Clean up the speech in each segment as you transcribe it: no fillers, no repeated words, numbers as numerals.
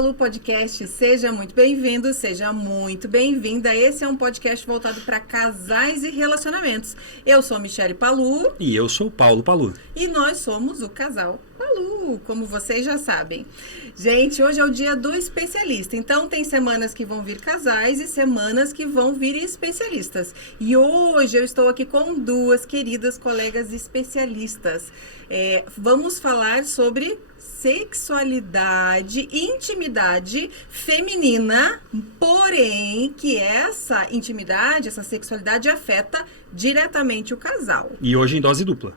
Palu Podcast, seja muito bem-vindo, seja muito bem-vinda. Esse é um podcast voltado para casais e relacionamentos. Eu sou Michele Palu. E eu sou o Paulo Palu. E nós somos o casal Palu, como vocês já sabem. Gente, hoje é o dia do especialista, então tem semanas que vão vir casais e semanas que vão vir especialistas. E hoje eu estou aqui com duas queridas colegas especialistas. Vamos falar sobre sexualidade e intimidade feminina, porém que essa intimidade, essa sexualidade afeta diretamente o casal. E hoje em dose dupla.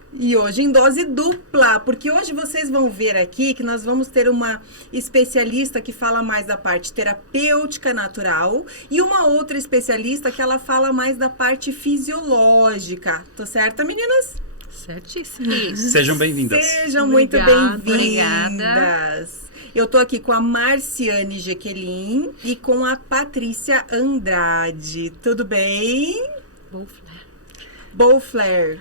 Porque hoje vocês vão ver aqui que nós vamos ter uma especialista que fala mais da parte terapêutica natural e uma outra especialista que ela fala mais da parte fisiológica. Tô certa, meninas? Certíssimo. Sejam bem-vindas. Sejam muito bem-vindas. Eu tô aqui com a Marciane Jequelin e com a Patrícia Andrade. Tudo bem? Beauflair.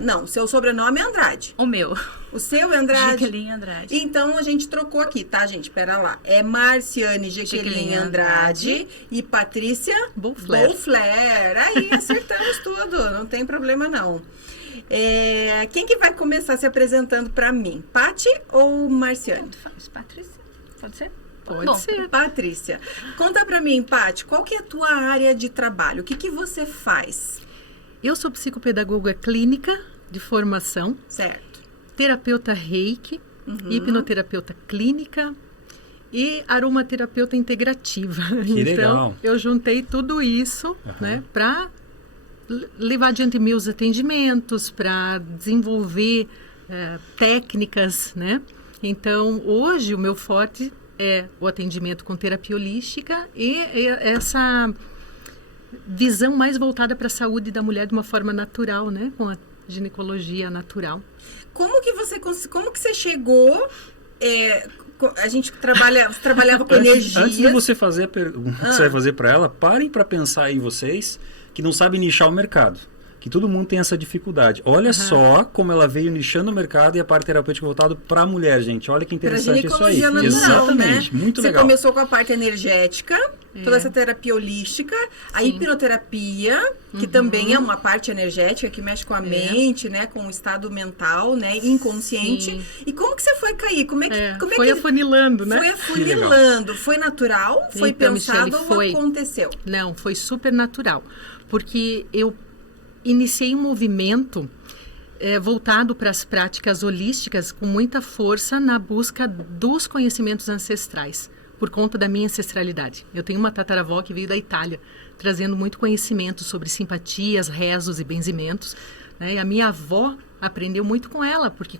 Não, seu sobrenome é Andrade. O meu. O seu é Andrade? Jequelin Andrade. Então a gente trocou aqui, tá, gente? Pera lá. É Marciane Jequelin Andrade e Patrícia Beauflair. Aí acertamos tudo, não tem problema não. Quem que vai começar se apresentando pra mim? Pati ou Marciane? Tanto faz. Patrícia, pode ser? Pode ser. Patrícia, conta pra mim, Pati, qual que é a tua área de trabalho? O que que você faz? Eu sou psicopedagoga clínica de formação. Certo. Terapeuta reiki, hipnoterapeuta clínica e aromaterapeuta integrativa. Que então, legal. eu juntei tudo isso, né, para levar adiante meus atendimentos, para desenvolver técnicas, né? Então, hoje o meu forte é o atendimento com terapia holística e essa visão mais voltada para a saúde da mulher de uma forma natural, né? Com a ginecologia natural. Como que você chegou? A gente trabalhava com energia. Antes de você fazer a pergunta que você vai fazer para ela, parem para pensar aí vocês que não sabem nichar o mercado. Que todo mundo tem essa dificuldade. Olha só como ela veio nichando o mercado e a parte terapêutica voltada para a mulher, gente. Olha que interessante isso aí. Natural, exatamente, né? muito legal. Você começou com a parte energética, toda essa terapia holística, a hipnoterapia, que também é uma parte energética, que mexe com a mente, né? Com o estado mental, né? Inconsciente. Sim. E como que você foi cair? Foi afunilando, né? Foi afunilando. Foi natural? Foi então, pensado Michele, ou aconteceu? Não, foi super natural. Porque eu iniciei um movimento voltado para as práticas holísticas com muita força na busca dos conhecimentos ancestrais, por conta da minha ancestralidade. Eu tenho uma tataravó que veio da Itália, trazendo muito conhecimento sobre simpatias, rezos e benzimentos, né? E a minha avó aprendeu muito com ela, porque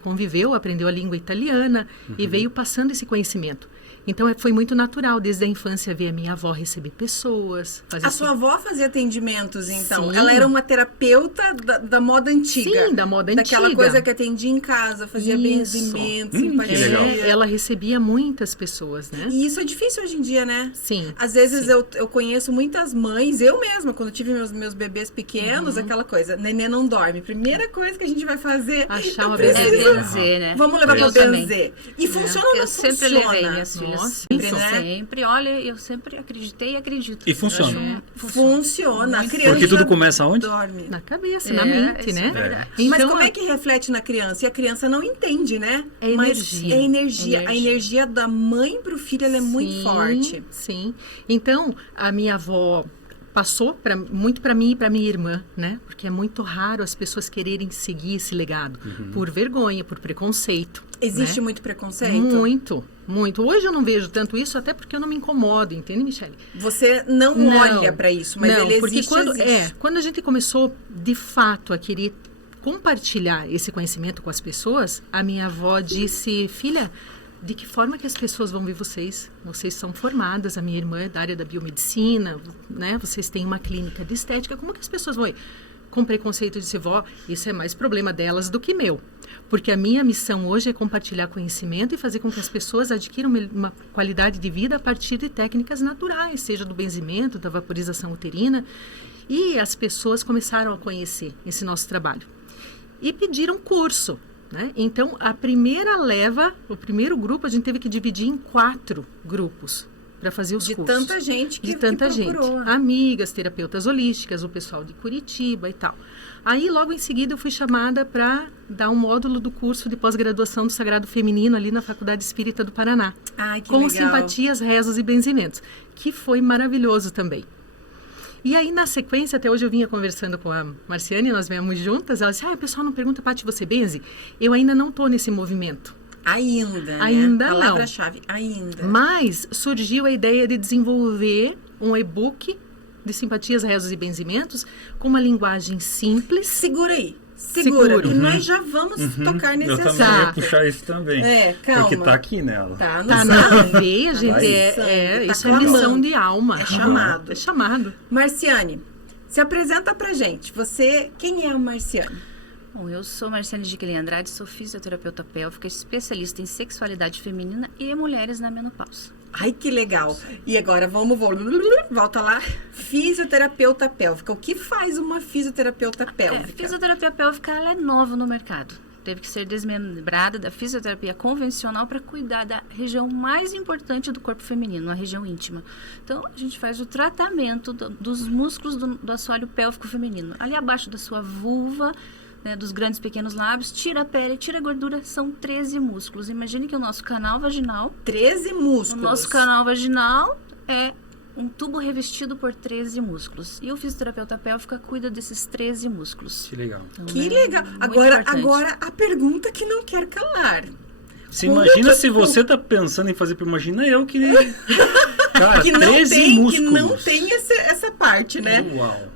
aprendeu a língua italiana e veio passando esse conhecimento. Então, foi muito natural, desde a infância, ver a minha avó receber pessoas. Sua avó fazia atendimentos, então? Sim. Ela era uma terapeuta da moda antiga? Sim, da moda antiga. Daquela coisa que atendia em casa, fazia benzimentos, simpatia. Ela recebia muitas pessoas, né? E isso é difícil hoje em dia, né? Sim. Às vezes eu conheço muitas mães, eu mesma, quando tive meus bebês pequenos, aquela coisa, neném não dorme. Primeira coisa que a gente vai fazer... Achar uma benzer, né? Vamos levar pra benzer. E funciona ou não funciona? Eu sempre levei minhas filhas. Sempre, né? Sempre. Olha, eu sempre acreditei e acredito. E funciona. Funciona. A criança porque tudo começa onde? Dorme. Na cabeça, na mente, né? É verdade. Então, mas como é que reflete na criança? E a criança não entende, né? É energia. Mas é energia. A energia da mãe pro filho, ela é muito forte. Sim. Então, a minha avó passou muito para mim e para minha irmã, né? Porque é muito raro as pessoas quererem seguir esse legado por vergonha, por preconceito. Existe, né? Muito preconceito? Muito. Hoje eu não vejo tanto isso, até porque eu não me incomodo, entende, Michele? Você não olha para isso, mas ele existe. Porque quando a gente começou, de fato, a querer compartilhar esse conhecimento com as pessoas, a minha avó disse, filha, de que forma que as pessoas vão ver vocês? Vocês são formadas, a minha irmã é da área da biomedicina, né? Vocês têm uma clínica de estética, como que as pessoas vão ir? Com preconceito, disse, vó, isso é mais problema delas do que meu. Porque a minha missão hoje é compartilhar conhecimento e fazer com que as pessoas adquiram uma qualidade de vida a partir de técnicas naturais, seja do benzimento, da vaporização uterina. E as pessoas começaram a conhecer esse nosso trabalho. E pediram curso. né? Então, a primeira leva, o primeiro grupo, a gente teve que dividir em 4 grupos para fazer os cursos. De tanta gente que procurou. Amigas, terapeutas holísticas, o pessoal de Curitiba e tal. Aí, logo em seguida, eu fui chamada para dar um módulo do curso de pós-graduação do Sagrado Feminino ali na Faculdade Espírita do Paraná. Ai, que com legal. simpatias, rezos e benzimentos, que foi maravilhoso também. E aí, na sequência, até hoje eu vinha conversando com a Marciane, nós viemos juntas, ela disse, o pessoal não pergunta, Paty, você benze? Eu ainda não estou nesse movimento. Ainda, ainda né? não. Palavra-chave, ainda. Mas surgiu a ideia de desenvolver um e-book de simpatias, rezos e benzimentos com uma linguagem simples. Segura aí. Segura, que nós já vamos tocar nesse assunto. Eu também ia puxar isso também. Calma. Porque tá aqui nela. Tá na veia, gente. Tá Isso é missão de alma. É chamado. É chamado. Marciane, se apresenta pra gente. Você, quem é a Marciane? Bom, eu sou Marciane Giglin Andrade, sou fisioterapeuta pélvica, especialista em sexualidade feminina e mulheres na menopausa. Ai, que legal. E agora volta lá. Fisioterapeuta pélvica. O que faz uma fisioterapeuta pélvica? A fisioterapia pélvica ela é nova no mercado. Teve que ser desmembrada da fisioterapia convencional para cuidar da região mais importante do corpo feminino, a região íntima. Então, a gente faz o tratamento dos músculos do assoalho pélvico feminino. Ali abaixo da sua vulva, né, dos grandes e pequenos lábios, tira a pele, tira a gordura, são 13 músculos. Imagine que o nosso canal vaginal... 13 músculos. O nosso canal vaginal é um tubo revestido por 13 músculos. E o fisioterapeuta pélvica cuida desses 13 músculos. Que legal. Então, que legal. Agora a pergunta que não quer calar. Você imagina se você tá pensando em fazer... Imagina eu que... Cara, que 13 músculos. Que não tem essa parte, né? Uau.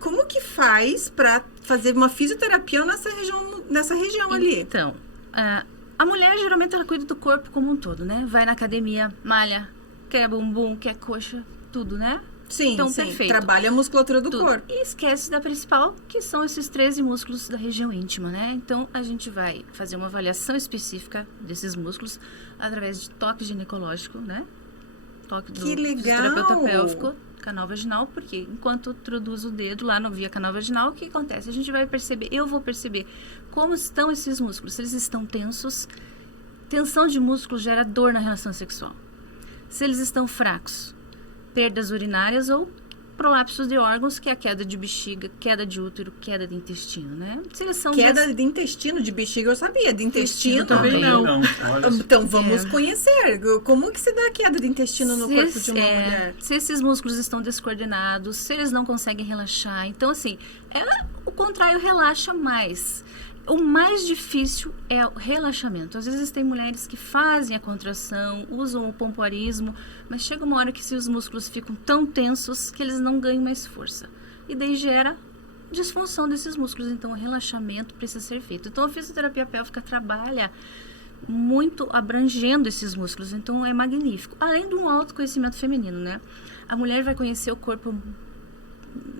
Como que faz para fazer uma fisioterapia nessa região ali? Então, a mulher geralmente ela cuida do corpo como um todo, né? Vai na academia, malha, quer bumbum, quer coxa, tudo, né? Sim, então, sim. perfeito. Trabalha a musculatura do tudo. corpo. E esquece da principal, que são esses 13 músculos da região íntima, né? Então, a gente vai fazer uma avaliação específica desses músculos através de toque ginecológico, né? Toque do fisioterapeuta pélvico, canal vaginal, porque enquanto introduz o dedo lá no via canal vaginal, o que acontece? A gente vai perceber, eu vou perceber como estão esses músculos, se eles estão tensos. Tensão de músculo gera dor na relação sexual. Se eles estão fracos, perdas urinárias ou prolapsos de órgãos, que é a queda de bexiga, queda de útero, queda de intestino, né? Se eles são queda de intestino, de bexiga eu sabia, de intestino também não. Então vamos conhecer, como que se dá a queda de intestino no corpo de uma mulher? Se esses músculos estão descoordenados, se eles não conseguem relaxar, então assim, o contrário relaxa mais. O mais difícil é o relaxamento. Às vezes tem mulheres que fazem a contração, usam o pompoarismo, mas chega uma hora que os músculos ficam tão tensos que eles não ganham mais força. E daí gera disfunção desses músculos. Então, o relaxamento precisa ser feito. Então, a fisioterapia pélvica trabalha muito abrangendo esses músculos. Então, é magnífico. Além de um autoconhecimento feminino, né? A mulher vai conhecer o corpo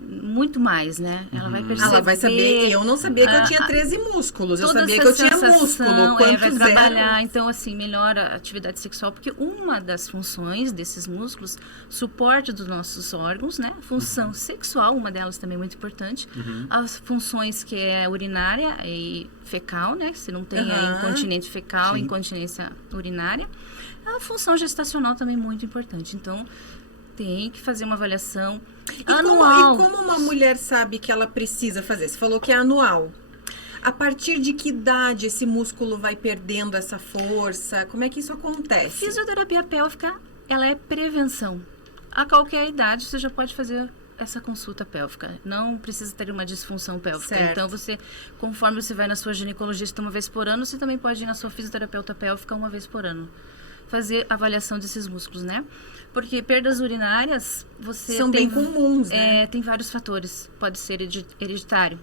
muito mais, né? Ela vai perceber... Ela vai saber... Eu não sabia que eu tinha 13 músculos. Eu sabia que eu tinha músculo. Vai trabalhar, então, assim, melhora a atividade sexual. Porque uma das funções desses músculos, suporte dos nossos órgãos, né? Função sexual, uma delas também muito importante. As funções que é urinária e fecal, né? Se não tem incontinência fecal, incontinência urinária. A função gestacional também muito importante. Então... tem que fazer uma avaliação anual. E como uma mulher sabe que ela precisa fazer? Você falou que é anual. A partir de que idade esse músculo vai perdendo essa força? Como é que isso acontece? Fisioterapia pélvica, ela é prevenção. A qualquer idade você já pode fazer essa consulta pélvica. Não precisa ter uma disfunção pélvica. Certo. Então, conforme você vai na sua ginecologista uma vez por ano, você também pode ir na sua fisioterapeuta pélvica uma vez por ano. Fazer avaliação desses músculos, né? Porque perdas urinárias, são bem comuns, né? Tem vários fatores. Pode ser hereditário,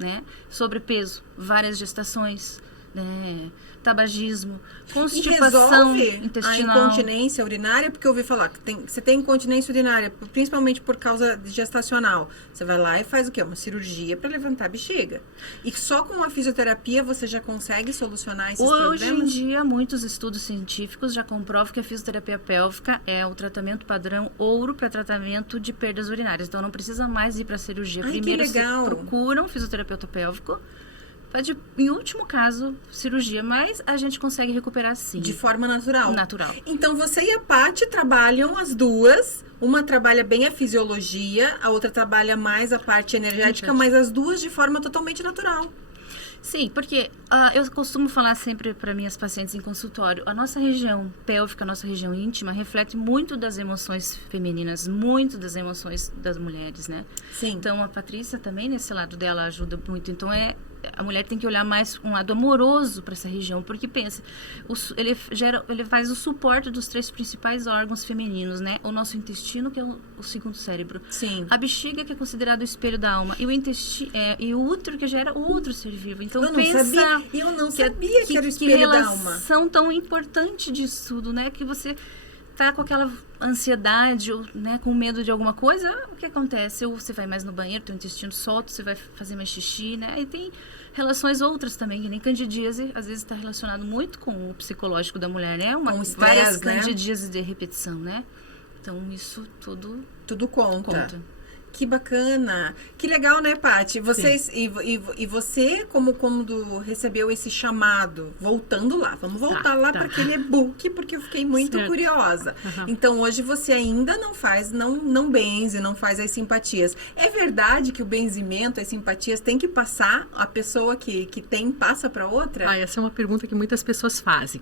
né? Sobrepeso, várias gestações, né? Tabagismo, constipação intestinal. A incontinência urinária, porque eu ouvi falar que você tem incontinência urinária, principalmente por causa de gestacional. Você vai lá e faz o quê? Uma cirurgia para levantar a bexiga. E só com a fisioterapia você já consegue solucionar esses problemas? Hoje em dia, muitos estudos científicos já comprovam que a fisioterapia pélvica é o tratamento padrão ouro para tratamento de perdas urinárias. Então, não precisa mais ir para a cirurgia. Ai, primeiro, que legal. você procura um fisioterapeuta pélvico Pode, em último caso, cirurgia, mas a gente consegue recuperar sim. De forma natural. Natural. Então, você e a Paty trabalham as duas. Uma trabalha bem a fisiologia, a outra trabalha mais a parte energética, mas as duas de forma totalmente natural. Sim, porque eu costumo falar sempre para minhas pacientes em consultório, a nossa região pélvica, a nossa região íntima, reflete muito das emoções femininas, muito das emoções das mulheres, né? Sim. Então, a Patrícia também, nesse lado dela, ajuda muito. Então, a mulher tem que olhar mais um lado amoroso para essa região, porque pensa, ele faz o suporte dos 3 principais órgãos femininos, né? O nosso intestino, que é o segundo cérebro. Sim. A bexiga, que é considerado o espelho da alma, e o intestino, e o útero, que gera o outro ser vivo. Então, eu não sabia que era o espelho da alma. Que relação tão importante disso tudo, né? Que você tá com aquela ansiedade, ou, né, com medo de alguma coisa, o que acontece? Ou você vai mais no banheiro, teu intestino solto, você vai fazer mais xixi, né? E tem relações outras também, que nem candidíase, às vezes está relacionado muito com o psicológico da mulher, né? Com estresse, várias né? candidíases de repetição, né? Então, isso tudo conta. conta. Que bacana. Que legal, né, Paty? Vocês, e você, como quando recebeu esse chamado, voltando lá, vamos voltar lá para aquele e-book, porque eu fiquei muito curiosa. Então, hoje você ainda não faz, não benze, não faz as simpatias. É verdade que o benzimento, as simpatias, tem que passar, a pessoa que tem, passa para outra? Essa é uma pergunta que muitas pessoas fazem.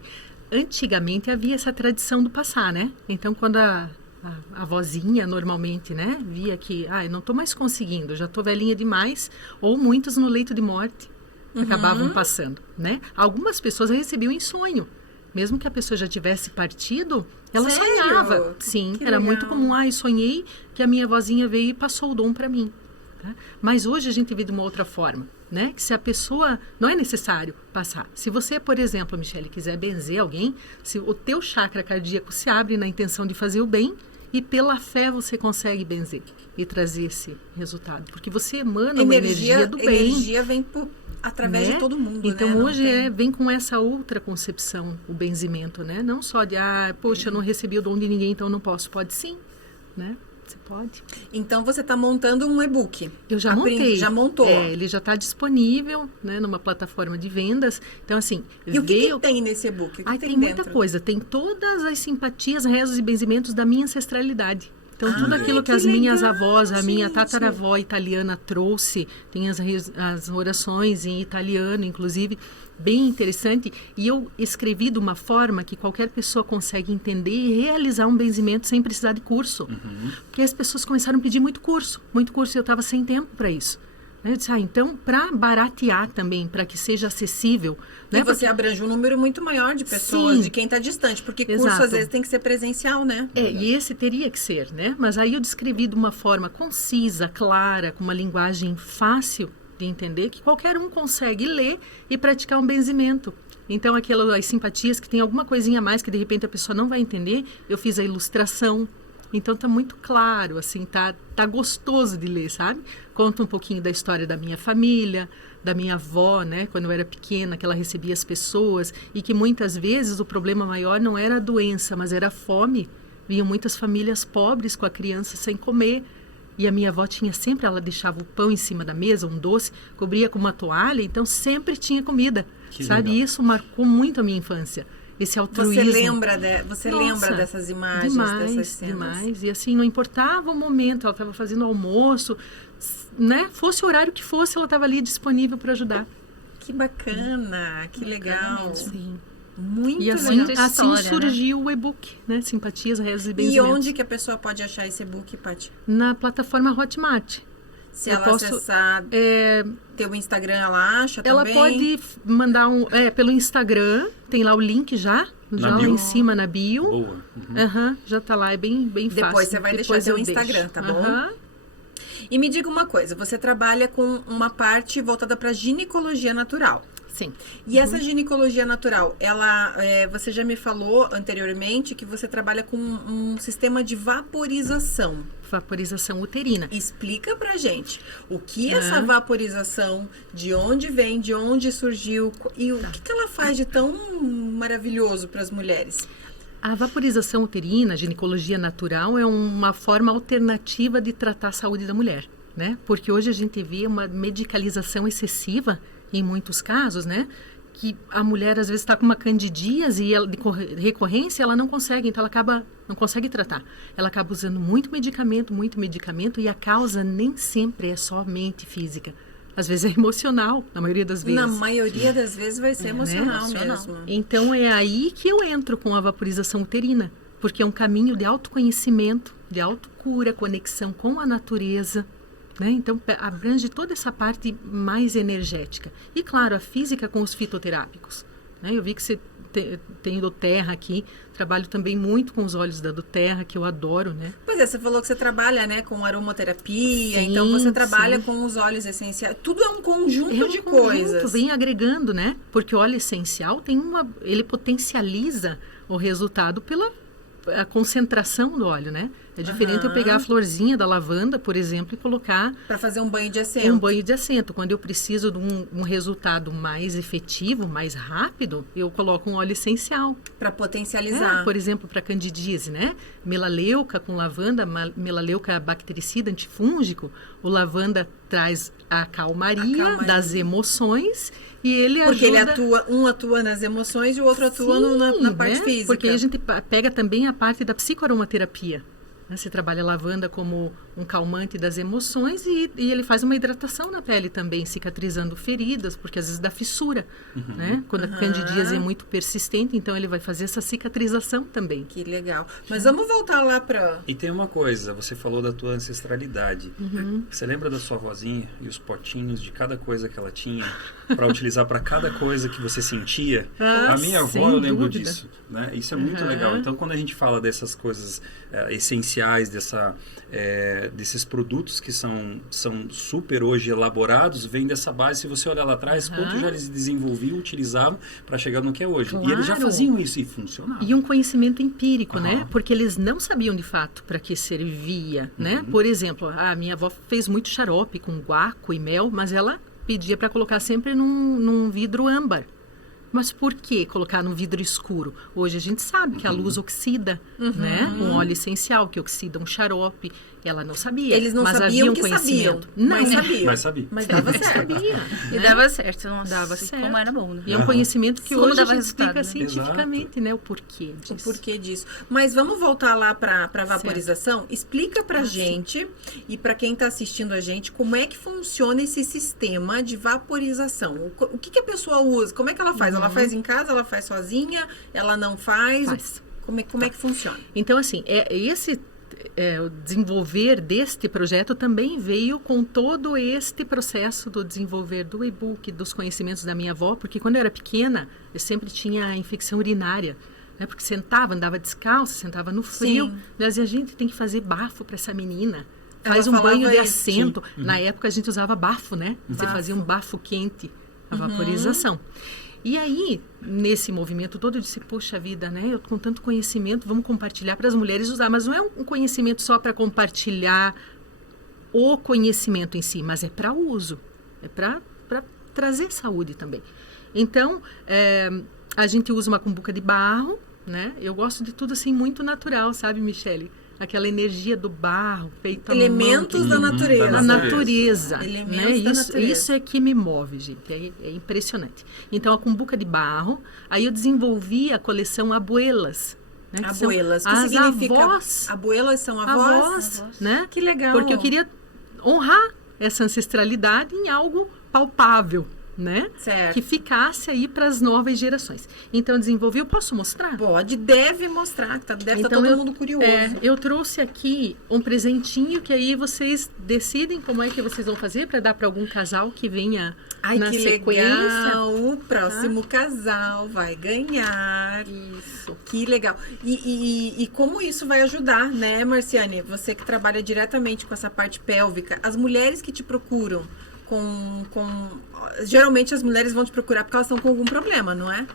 Antigamente havia essa tradição do passar, né? Então, quando a vozinha, normalmente, né, via que, eu não estou mais conseguindo, já estou velhinha demais, ou muitos no leito de morte acabavam passando, né? Algumas pessoas recebiam em sonho, mesmo que a pessoa já tivesse partido, ela sonhava. Sim, que era legal. muito comum. Eu sonhei que a minha vozinha veio e passou o dom para mim. Tá? Mas hoje a gente vê de uma outra forma, né? Que se a pessoa, não é necessário passar. Se você, por exemplo, Michele, quiser benzer alguém, se o teu chakra cardíaco se abre na intenção de fazer o bem, e pela fé você consegue benzer e trazer esse resultado. Porque você emana uma energia do bem. A energia vem através de todo mundo, então, né? hoje vem com essa outra concepção, o benzimento, né? Não só de, poxa, eu não recebi o dom de ninguém, então não posso. Pode sim, né? Você pode. Então, você está montando um e-book. Eu já montei. Já montou. Ele já está disponível, né, numa plataforma de vendas. Então, assim... E o que tem nesse e-book? Tem muita coisa. Tem todas as simpatias, rezos e benzimentos da minha ancestralidade. Então, tudo aquilo que as minhas avós, a minha tataravó italiana trouxe, tem as orações em italiano, inclusive, bem interessante. E eu escrevi de uma forma que qualquer pessoa consegue entender e realizar um benzimento sem precisar de curso. Porque as pessoas começaram a pedir muito curso, e eu estava sem tempo para isso. Eu disse, então, para baratear também, para que seja acessível... E você abrange um número muito maior de pessoas, de quem está distante, porque curso às vezes tem que ser presencial, né? E esse teria que ser, né? Mas aí eu descrevi de uma forma concisa, clara, com uma linguagem fácil de entender, que qualquer um consegue ler e praticar um benzimento. Então, as simpatias que tem alguma coisinha a mais que de repente a pessoa não vai entender, eu fiz a ilustração. Então, tá muito claro, assim, tá gostoso de ler, sabe? Conta um pouquinho da história da minha família, da minha avó, né? Quando eu era pequena, que ela recebia as pessoas e que muitas vezes o problema maior não era a doença, mas era a fome. Vinham muitas famílias pobres com a criança sem comer. E a minha avó ela deixava o pão em cima da mesa, um doce, cobria com uma toalha, então sempre tinha comida, sabe? E isso marcou muito a minha infância. Esse altruísmo. Você lembra dessas imagens, dessas cenas? Demais. E assim, não importava o momento, ela estava fazendo almoço, né? Fosse o horário que fosse, ela estava ali disponível para ajudar. Que bacana, que legal. Sim. Muito e assim, legal. Assim surgiu o e-book, né? Simpatias, rezos e benzimentos. E onde que a pessoa pode achar esse e-book, Paty? Na plataforma Hotmart. Se ela acessar teu Instagram, ela acha ela também? Ela pode mandar pelo Instagram, tem lá o link já lá em cima na bio. Boa. Já tá lá, é bem fácil. Depois você vai deixar teu Instagram, tá bom? E me diga uma coisa, você trabalha com uma parte voltada para ginecologia natural. Sim. E essa ginecologia natural, você já me falou anteriormente que você trabalha com um sistema de vaporização. Vaporização uterina. Explica pra gente o que é essa vaporização, de onde vem, de onde surgiu e o que ela faz de tão maravilhoso para as mulheres. A vaporização uterina, a ginecologia natural, é uma forma alternativa de tratar a saúde da mulher, né? Porque hoje a gente vê uma medicalização excessiva em muitos casos, né? Que a mulher às vezes está com uma candidíase e ela, de recorrência ela não consegue, então ela não consegue tratar. Ela acaba usando muito medicamento e a causa nem sempre é somente física. Às vezes é emocional, na maioria das vezes. Na maioria das vezes vai ser emocional mesmo. Então é aí que eu entro com a vaporização uterina, porque é um caminho de autoconhecimento, de autocura, conexão com a natureza. Né? Então, abrange toda essa parte mais energética. E, claro, a física com os fitoterápicos. Né? Eu vi que você tem doTERRA aqui. Trabalho também muito com os óleos da doTERRA, que eu adoro, né? Pois é, você falou que você trabalha, né, com aromaterapia. Sim, então, você trabalha sim. com os óleos essenciais. Tudo é um conjunto de conjunto, coisas. Vem agregando, né? Porque o óleo essencial ele potencializa o resultado pela a concentração do óleo, né? É diferente eu pegar a florzinha da lavanda, por exemplo, e colocar... Para fazer um banho de assento. Um banho de assento. Quando eu preciso de um resultado mais efetivo, mais rápido, eu coloco um óleo essencial. Para potencializar. Por exemplo, para candidíase, né? Melaleuca com lavanda, melaleuca bactericida, antifúngico. O lavanda traz a calmaria das emoções e ele ajuda... Porque ele atua nas emoções e o outro atua na parte física. Porque aí a gente pega também a parte da psicoaromaterapia. Você trabalha a lavanda como um calmante das emoções e ele faz uma hidratação na pele também, cicatrizando feridas, porque às vezes dá fissura, né? Quando a candidíase é muito persistente, então ele vai fazer essa cicatrização também. Que legal. Mas vamos voltar lá para... E tem uma coisa, você falou da tua ancestralidade. Você lembra da sua vozinha e os potinhos de cada coisa que ela tinha para utilizar para cada coisa que você sentia? A minha avó, eu lembro disso. Né? Isso é muito legal. Então, quando a gente fala dessas coisas essenciais, desses produtos que são super hoje elaborados, vem dessa base. Se você olhar lá atrás, quanto já eles desenvolviam, utilizavam para chegar no que é hoje. Claro. E eles já faziam isso e funcionava. E um conhecimento empírico, né? Porque eles não sabiam de fato para que servia, né? Por exemplo, a minha avó fez muito xarope com guaco e mel, mas ela pedia para colocar sempre num vidro âmbar. Mas por que colocar num vidro escuro? Hoje a gente sabe que a luz oxida, né? Um óleo essencial que oxida um xarope. Ela não sabia. Eles não mas sabiam havia que conhecimento. sabiam. Não, Mas sabia. Mas dava certo. Sabia. E dava certo. Nossa, Dava certo. Como era bom, né? E é um conhecimento que Como hoje a dava gente resultado, explica né? cientificamente, né? O porquê disso. O porquê disso. Mas vamos voltar lá para a vaporização. Certo. Explica pra gente e para quem está assistindo a gente como é que funciona esse sistema de vaporização. O que a pessoa usa? Como é que ela faz? Ela faz em casa? Ela faz sozinha? Ela não faz? Faz. Como é que funciona? Então, assim, o desenvolver deste projeto também veio com todo este processo do desenvolver do e-book, dos conhecimentos da minha avó, porque quando eu era pequena, eu sempre tinha infecção urinária, né? Porque andava descalça, sentava no frio, mas a gente tem que fazer bafo para essa menina. Faz um banho de assento. Na época a gente usava bafo, né? Você fazia um bafo quente, a vaporização. E aí, nesse movimento todo, eu disse, poxa vida, né? Eu com tanto conhecimento, vamos compartilhar para as mulheres usar. Mas não é um conhecimento só para compartilhar o conhecimento em si, mas é para uso. É para trazer saúde também. Então, a gente usa uma cumbuca de barro, né? Eu gosto de tudo assim muito natural, sabe, Michele? Aquela energia do barro, feito elementos da natureza. Da natureza. Elementos né? da natureza. Isso é que me move, gente. É impressionante. Então, a cumbuca de barro, aí eu desenvolvi a coleção Abuelas. Né? Abuelas. O que significa? Avós. Abuelas são avós? Né? Que legal. Porque eu queria honrar essa ancestralidade em algo palpável. Né? Certo. Que ficasse aí para as novas gerações. Então, eu desenvolvi, eu posso mostrar? Pode, deve mostrar, deve estar todo mundo curioso. Eu trouxe aqui um presentinho que aí vocês decidem como é que vocês vão fazer para dar para algum casal que venha na sequência. Legal. O próximo casal vai ganhar. Isso. Que legal. E como isso vai ajudar, né, Marciane? Você que trabalha diretamente com essa parte pélvica, as mulheres que te procuram geralmente as mulheres vão te procurar porque elas estão com algum problema, não é?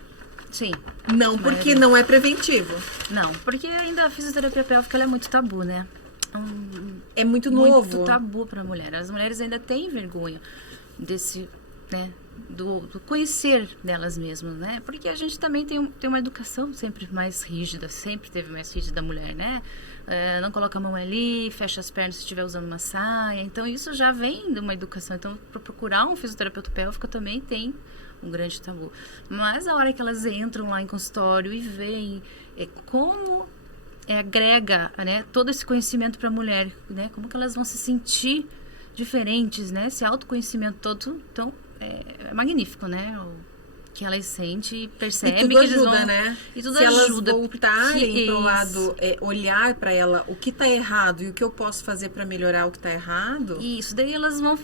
Sim. Não, porque não é preventivo. Não, porque ainda a fisioterapia pélvica ela é muito tabu, né? É muito novo. Muito tabu para a mulher. As mulheres ainda têm vergonha do conhecer delas mesmas, né? Porque a gente também tem uma educação sempre mais rígida, sempre teve mais rígida da mulher, né? Não coloca a mão ali, fecha as pernas se estiver usando uma saia. Então, isso já vem de uma educação. Então, para procurar um fisioterapeuta pélvico também tem um grande tabu. Mas a hora que elas entram lá em consultório e veem como agrega, né, todo esse conhecimento para a mulher, né? Como que elas vão se sentir diferentes, né? Esse autoconhecimento todo, então, é magnífico, né? Que elas sentem e percebem e tudo que ajuda, eles vão, né? E tudo Se ajuda. elas voltarem pro isso. lado, olhar para ela o que está errado e o que eu posso fazer para melhorar o que está errado. Isso, daí elas vão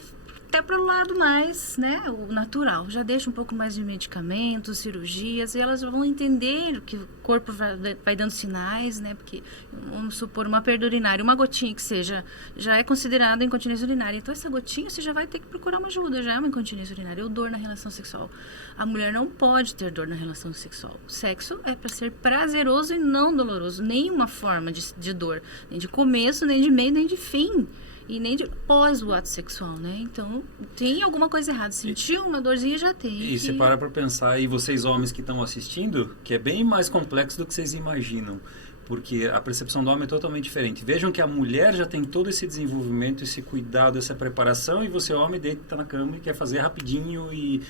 até para o lado mais, né, o natural. Já deixa um pouco mais de medicamentos, cirurgias, e elas vão entender que o corpo vai dando sinais, né, porque, vamos supor, uma perda urinária, uma gotinha que seja, já é considerada incontinência urinária. Então, essa gotinha você já vai ter que procurar uma ajuda, já é uma incontinência urinária, ou dor na relação sexual. A mulher não pode ter dor na relação sexual. O sexo é para ser prazeroso e não doloroso. Nenhuma forma de dor, nem de começo, nem de meio, nem de fim. E nem de pós o ato sexual, né? Então, tem alguma coisa errada. Sentiu uma dorzinha, já tem. E você para pensar, e vocês homens que estão assistindo, que é bem mais complexo do que vocês imaginam. Porque a percepção do homem é totalmente diferente. Vejam que a mulher já tem todo esse desenvolvimento, esse cuidado, essa preparação, e você, homem, deita na cama e quer fazer rapidinho e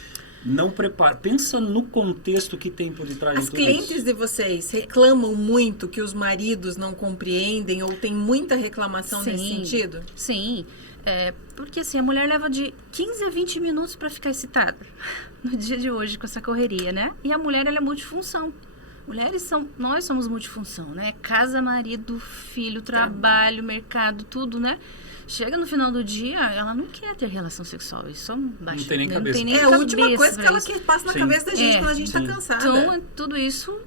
não prepara. Pensa no contexto que tem por detrás de tudo isso. As clientes de vocês reclamam muito que os maridos não compreendem ou tem muita reclamação nesse sentido? Sim, porque assim, a mulher leva de 15 a 20 minutos para ficar excitada no dia de hoje com essa correria, né? E a mulher, ela é multifunção. Nós somos multifunção, né? Casa, marido, filho, trabalho, mercado, tudo, né? Chega no final do dia, ela não quer ter relação sexual. Isso baixa, não tem nem né? cabeça. Não tem nem a última coisa que ela isso. passa na cabeça da gente quando a gente tá cansada. Então, tudo isso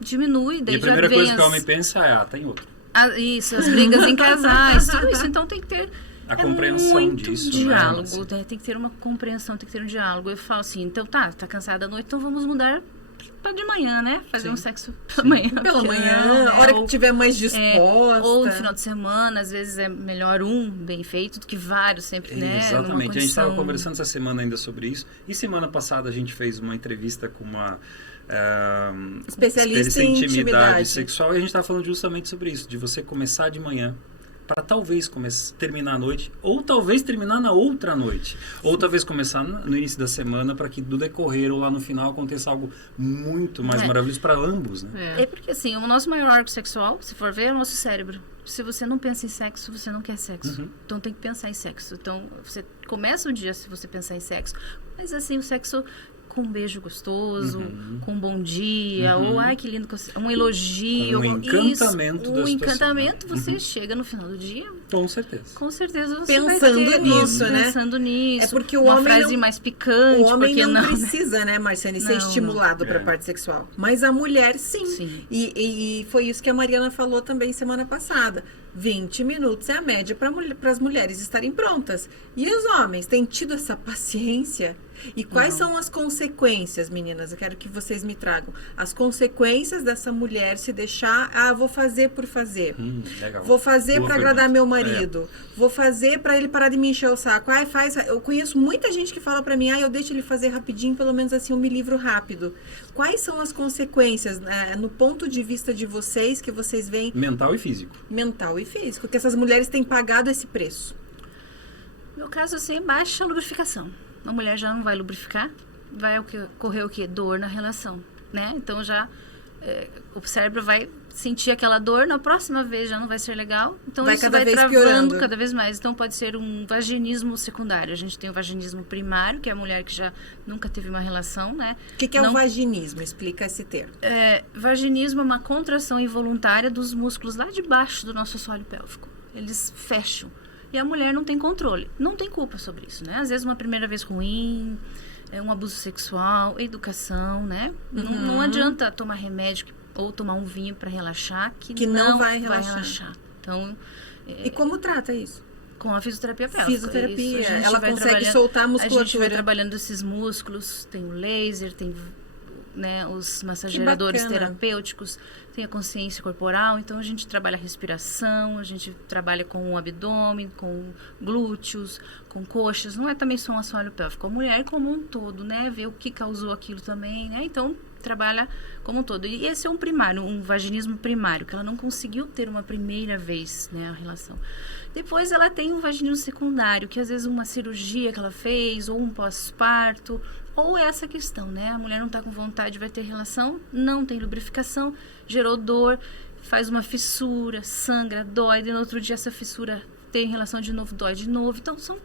diminui. Daí e a primeira já coisa que o homem pensa é, tem outro. Isso, as brigas em casais, tudo isso. Então tem que ter a compreensão muito disso, diálogo, né? Tem que ter uma compreensão, tem que ter um diálogo. Eu falo assim, então tá cansada à noite, então vamos mudar para de manhã, né? Fazer um sexo pela manhã. Pela manhã, a hora que estiver mais disposta. Ou no final de semana, às vezes é melhor um bem feito do que vários, sempre, né? Exatamente. A gente estava conversando essa semana ainda sobre isso. E semana passada a gente fez uma entrevista com uma especialista em intimidade sexual, e a gente estava falando justamente sobre isso, de você começar de manhã para talvez terminar à noite, ou talvez terminar na outra noite, ou talvez começar no início da semana, para que do decorrer ou lá no final aconteça algo muito mais maravilhoso para ambos, né? É porque assim, o nosso maior órgão sexual, se for ver, é o nosso cérebro. Se você não pensa em sexo, você não quer sexo. Uhum. Então tem que pensar em sexo. Então você começa o dia se você pensar em sexo, mas assim, o sexo com um beijo gostoso, com um bom dia, ou ai que lindo, um elogio, um encantamento da situação. Encantamento, você chega no final do dia. Com certeza. Com certeza você pensando vai ter nisso, né? Pensando nisso. É porque o uma homem frase mais picante, o homem porque não precisa, né, Marciane, ser estimulado para a parte sexual. Mas a mulher, sim. E foi isso que a Mariana falou também semana passada. 20 minutos é a média para as mulheres estarem prontas. E os homens têm tido essa paciência? E quais são as consequências, meninas? Eu quero que vocês me tragam. As consequências dessa mulher se deixar... vou fazer por fazer. Legal. Vou fazer para agradar meu marido. Vou fazer para ele parar de me encher o saco. Eu conheço muita gente que fala para mim, eu deixo ele fazer rapidinho, pelo menos assim eu me livro rápido. Quais são as consequências, no ponto de vista de vocês, que vocês veem... Mental e físico. Mental e físico. Que essas mulheres têm pagado esse preço. No meu caso, assim, baixa a lubrificação. A mulher já não vai lubrificar, vai ocorrer o quê? Dor na relação, né? Então já o cérebro vai sentir aquela dor, na próxima vez já não vai ser legal. Então vai isso cada vai vez travando piorando. cada vez mais. Então pode ser um vaginismo secundário. A gente tem o vaginismo primário, que é a mulher que já nunca teve uma relação, né? O que é o vaginismo? Explica esse termo. Vaginismo é uma contração involuntária dos músculos lá de baixo do nosso assoalho pélvico. Eles fecham. E a mulher não tem controle, não tem culpa sobre isso, né? Às vezes uma primeira vez ruim, um abuso sexual, educação, né? Não adianta tomar remédio ou tomar um vinho para relaxar, que não vai relaxar. Então, e como trata isso? Com a fisioterapia pélvica. Fisioterapia, ela consegue soltar a musculatura. A gente vai trabalhando esses músculos, tem o laser, tem né, os massageadores bacana. terapêuticos, tem a consciência corporal, então a gente trabalha a respiração, a gente trabalha com o abdômen, com glúteos, com coxas, não é também só um assoalho pélvico, a mulher como um todo, né, ver o que causou aquilo também, né, então trabalha como um todo. E esse é um primário, um vaginismo primário, que ela não conseguiu ter uma primeira vez, né, a relação. Depois ela tem um vaginismo secundário, que às vezes uma cirurgia que ela fez, ou um pós-parto, ou essa questão, né? A mulher não está com vontade, vai ter relação, não tem lubrificação, gerou dor, faz uma fissura, sangra, dói, e no outro dia essa fissura tem relação de novo, dói de novo. Então, são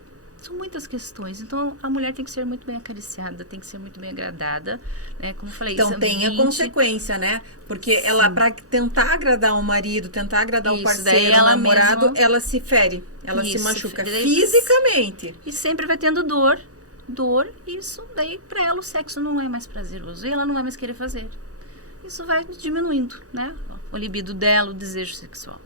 muitas questões. Então, a mulher tem que ser muito bem acariciada, tem que ser muito bem agradada, né? Como eu falei, Então tem a consequência, né? Porque ela, para tentar agradar o marido, tentar agradar o Isso, parceiro, daí o ela namorado, mesma- ela se fere, ela se Isso, machuca daí- fisicamente. E sempre vai tendo dor, isso daí pra ela o sexo não é mais prazeroso, e ela não vai mais querer fazer. Isso vai diminuindo, né? O libido dela, o desejo sexual.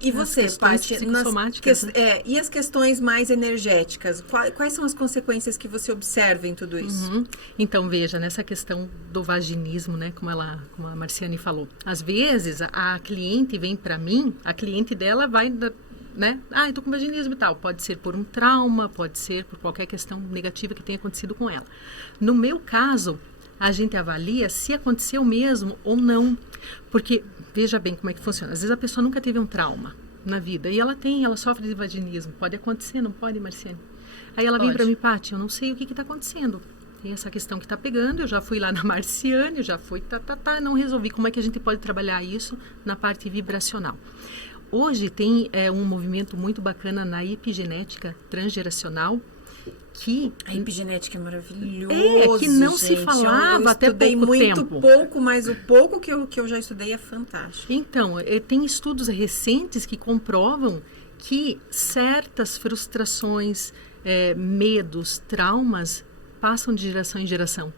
E As você, questões Paty, psicossomáticas, né? e as questões mais energéticas? Quais são as consequências que você observa em tudo isso? Uhum. Então, veja, nessa questão do vaginismo, né, como a Marciane falou, às vezes a cliente vem para mim, a cliente dela vai, né, eu tô com vaginismo e tal, pode ser por um trauma, pode ser por qualquer questão negativa que tenha acontecido com ela. No meu caso, a gente avalia se aconteceu mesmo ou não, porque veja bem como é que funciona. Às vezes a pessoa nunca teve um trauma na vida e ela sofre de vaginismo. Pode acontecer, não pode, Marciane? Aí ela vem Pode. para mim, Paty, eu não sei o que está acontecendo. Tem essa questão que está pegando, eu já fui lá na Marciane, eu já fui, não resolvi. Como é que a gente pode trabalhar isso na parte vibracional? Hoje tem um movimento muito bacana na epigenética transgeracional, que A epigenética é maravilhoso, que não se gente. falava eu até estudei pouco muito tempo. pouco, mas o pouco que eu já estudei é fantástico. Então, tem estudos recentes que comprovam que certas frustrações, medos, traumas passam de geração em geração.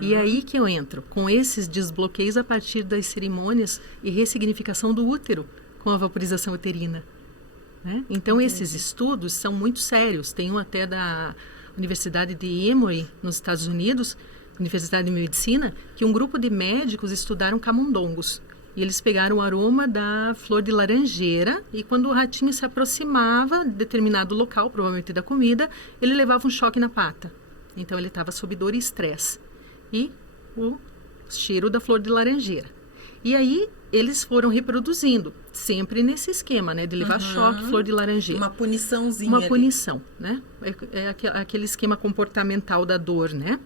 E aí que eu entro, com esses desbloqueios a partir das cerimônias e ressignificação do útero com a vaporização uterina. Né? Então, esses estudos são muito sérios. Tem um até da Universidade de Emory, nos Estados Unidos, Universidade de Medicina, que um grupo de médicos estudaram camundongos. E eles pegaram o aroma da flor de laranjeira e quando o ratinho se aproximava de determinado local, provavelmente da comida, ele levava um choque na pata. Então, ele estava sob dor e estresse. E o cheiro da flor de laranjeira. E aí, eles foram reproduzindo, sempre nesse esquema, né? De levar choque, flor de laranjeira. Uma puniçãozinha Uma ali. punição, né? É aquele esquema comportamental da dor, né?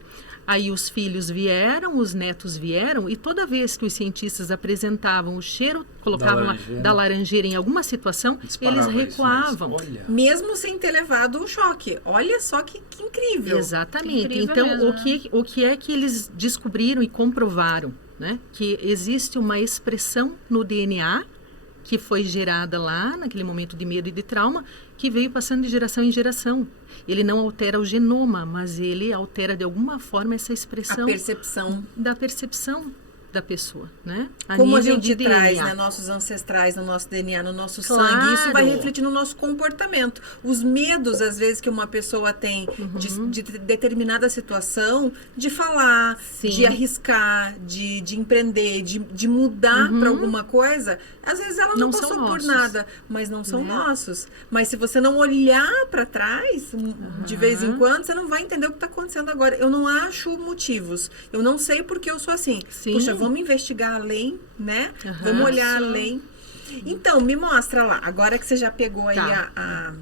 Aí os filhos vieram, os netos vieram, e toda vez que os cientistas apresentavam o cheiro, colocavam da laranjeira em alguma situação, eles recuavam. Olha. Mesmo sem ter levado o choque. Olha só que incrível. Exatamente. Incrível Então, mesmo, o que é que eles descobriram e comprovaram? Né? Que existe uma expressão no DNA que foi gerada lá, naquele momento de medo e de trauma, que veio passando de geração em geração. Ele não altera o genoma, mas ele altera de alguma forma essa expressão A percepção. da percepção da pessoa, né? Como a nível gente de traz, DNA. né, nossos ancestrais no nosso DNA, no nosso Claro. sangue, isso vai refletir no nosso comportamento. Os medos, às vezes, que uma pessoa tem de determinada situação, de falar, Sim. de arriscar, de empreender, de mudar para alguma coisa, às vezes ela não Não são passou por nossos. nada, mas não são Né? nossos. Mas se você não olhar para trás, de vez em quando, você não vai entender o que está acontecendo agora. Eu não acho motivos. Eu não sei porque eu sou assim. Sim. Puxa, vamos investigar além, né? Aham. Vamos olhar Sim. além. Então, me mostra lá. Agora que você já pegou aí Tá.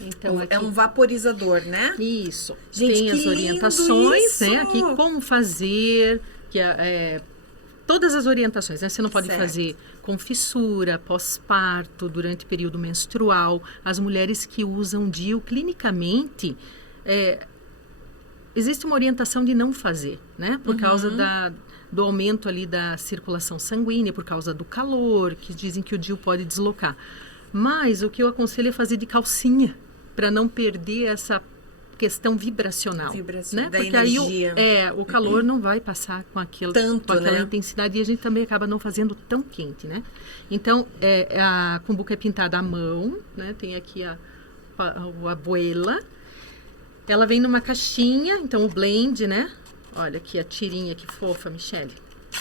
Então, é um vaporizador, né? Isso. Gente, tem que as lindo orientações, né? isso! Aqui como fazer, todas as orientações, né? Você não pode Certo. fazer com fissura, pós-parto, durante o período menstrual. As mulheres que usam DIU clinicamente, existe uma orientação de não fazer, né? Por causa do aumento ali da circulação sanguínea, por causa do calor, que dizem que o DIU pode deslocar. Mas o que eu aconselho é fazer de calcinha, para não perder essa questão vibracional, né? Da Porque energia. aí o calor não vai passar com aquela Né? intensidade e a gente também acaba não fazendo tão quente, né? Então, a cumbuca é pintada à mão, né? Tem aqui a abuela. Ela vem numa caixinha, então o blend, né? Olha aqui a tirinha, que fofa, Michele.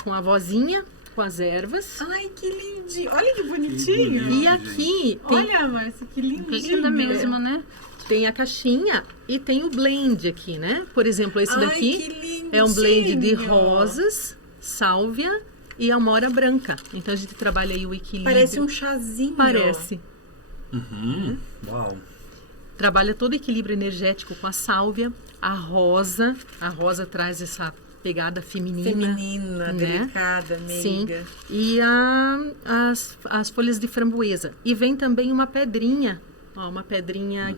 Com a vozinha, com as ervas. Ai, que lindinho. Olha que bonitinho. E aqui tem, Olha, Márcia, que lindinho. Linda mesmo, né? tem a caixinha e tem o blend aqui, né? Por exemplo, esse Ai, daqui que lindinho. é um blend de rosas, sálvia e amora branca. Então a gente trabalha aí o equilíbrio. Parece um chazinho. Parece. Uau. Trabalha todo o equilíbrio energético com a sálvia, a rosa. A rosa traz essa pegada feminina. Feminina, né? delicada, Sim. meiga. E as folhas de framboesa. E vem também uma pedrinha, ó, uma pedrinha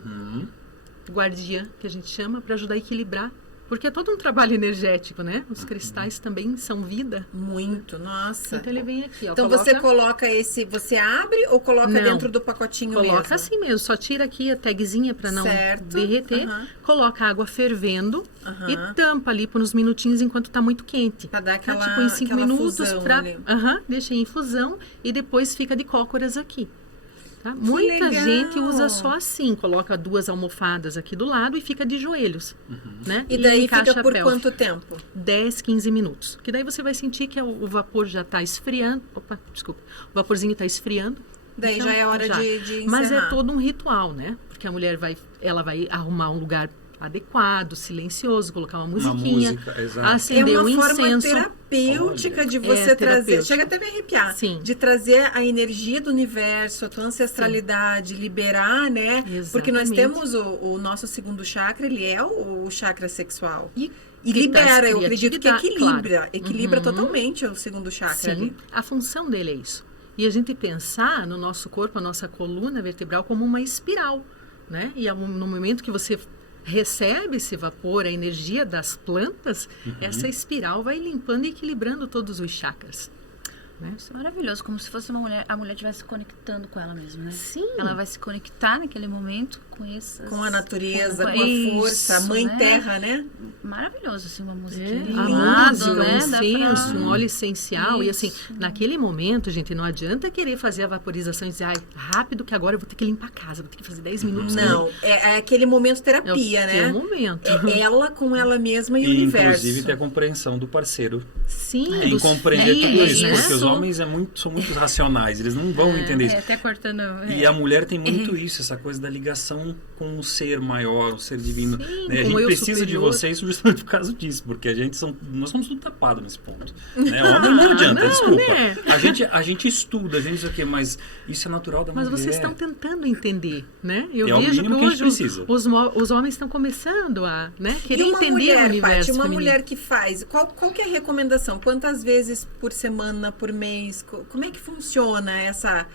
guardiã, que a gente chama, para ajudar a equilibrar. Porque é todo um trabalho energético, né? Os cristais também são vida. Muito, nossa. Então ele vem aqui, ó. Então você coloca esse, você abre ou coloca Não. dentro do pacotinho mesmo? Coloca assim mesmo, só tira aqui a tagzinha para não Certo. derreter. Coloca a água fervendo Aham. e tampa ali por uns minutinhos enquanto tá muito quente. Pra dar aquela, Tipo em 5 aquela minutos fusão pra. ali. Deixa em infusão e depois fica de cócoras aqui. Tá? Muita legal. gente usa só assim, coloca 2 almofadas aqui do lado e fica de joelhos. Né? E daí encaixa fica por a pelve. quanto tempo? 10, 15 minutos. Que daí você vai sentir que o vapor já está esfriando. Opa, desculpa. O vaporzinho está esfriando. Daí Então, já é hora de encerrar. Mas é todo um ritual, né? Porque a mulher vai arrumar um lugar adequado, silencioso, colocar uma musiquinha, música, exato. acender É o uma forma incenso. terapêutica de É você trazer, terapêutico. chega até a me arrepiar, Sim. de trazer a energia do universo, a tua ancestralidade, liberar, né? Porque nós Exatamente. temos o nosso segundo chakra, ele é o chakra sexual. E E que traz libera, eu acredito que criatividade, equilibra, claro. equilibra totalmente o segundo chakra Sim, ali. a função dele é isso. E a gente pensar no nosso corpo, a nossa coluna vertebral como uma espiral, né? E no momento que você recebe esse vapor, a energia das plantas, essa espiral vai limpando e equilibrando todos os chakras. Né? Isso é maravilhoso, como se fosse a mulher estivesse conectando com ela mesma, né? Sim. Ela vai se conectar naquele momento com essas... Com a natureza, com a isso, força, a mãe né? terra, né? Maravilhoso, assim, uma música. A música, né? um Dá incenso, pra- um óleo essencial. E assim, Isso. naquele momento, gente, não adianta querer fazer a vaporização e dizer, ai, rápido que agora eu vou ter que limpar a casa, vou ter que fazer 10 minutos. Não, é aquele momento É terapia, o né? teu momento. É ela com ela mesma e o E universo. inclusive ter a compreensão do parceiro Sim, em dos compreender tudo filhos, isso, né? porque os homens são muito racionais, eles não vão entender isso. até cortando... E a mulher tem muito isso, essa coisa da ligação com o ser maior, o ser divino. Sim, Né? A com o gente eu precisa de superior. vocês justamente por causa disso, porque nós somos tudo tapados nesse ponto. Né? Homem não adianta, não, desculpa. né? A gente estuda, a gente diz o quê, mas isso é natural da Mas mulher. vocês estão tentando entender, né? Eu É o vejo que mínimo que a gente hoje precisa. os homens estão começando a querer E uma entender mulher, o universo Paty, uma feminino. mulher que faz, qual que é a recomendação? Quantas vezes por semana, por mês? Como é que funciona essa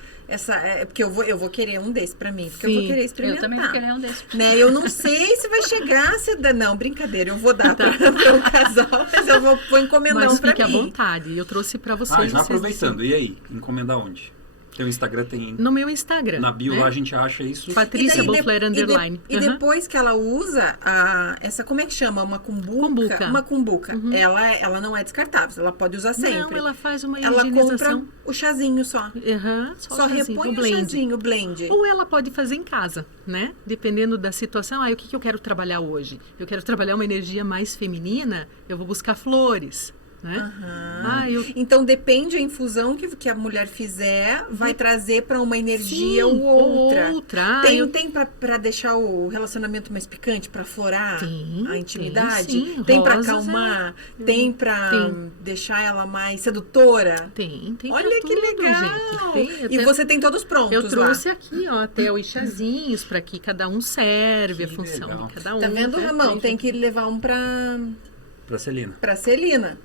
porque eu vou querer um desse pra mim, porque eu vou Sim, querer Eu experimentar. também vou querer um desses. Né? Eu não sei se vai chegar, não, brincadeira, eu vou dar Tá. para um casal, mas eu vou encomendar Mas um pra fique à mim. vontade. Eu trouxe para vocês. Ah, já vocês aproveitando, e aí? Encomendar onde? Teu Instagram tem... no meu Instagram. Na bio né? lá a gente acha isso. Patrícia Bofler underline. E depois que ela usa essa, como é que chama? Uma cumbuca? Cumbuca. Uma cumbuca. Ela não é descartável, ela pode usar sempre. Não, ela faz uma Ela higienização. compra o chazinho só. Só Só o chazinho, repõe o o blend. chazinho, o blend. Ou ela pode fazer em casa, né? Dependendo da situação. O que eu quero trabalhar hoje? Eu quero trabalhar uma energia mais feminina, eu vou buscar flores, né? Então depende a infusão que a mulher fizer, vai trazer para uma energia Sim, ou outra. ou outra. Tem para deixar o relacionamento mais picante, para florar Tem, a intimidade? tem, sim. Tem para Rosas, acalmar? Tem para Tem. deixar ela mais sedutora? Tem Olha pra que tudo, legal! gente. Tem, E até- você tem todos prontos Eu trouxe lá. aqui, ó, até os chazinhos para que cada um serve Que a função legal. de cada um. Tá vendo, né? Ramão? Tem que levar um Pra Celina. para Celina,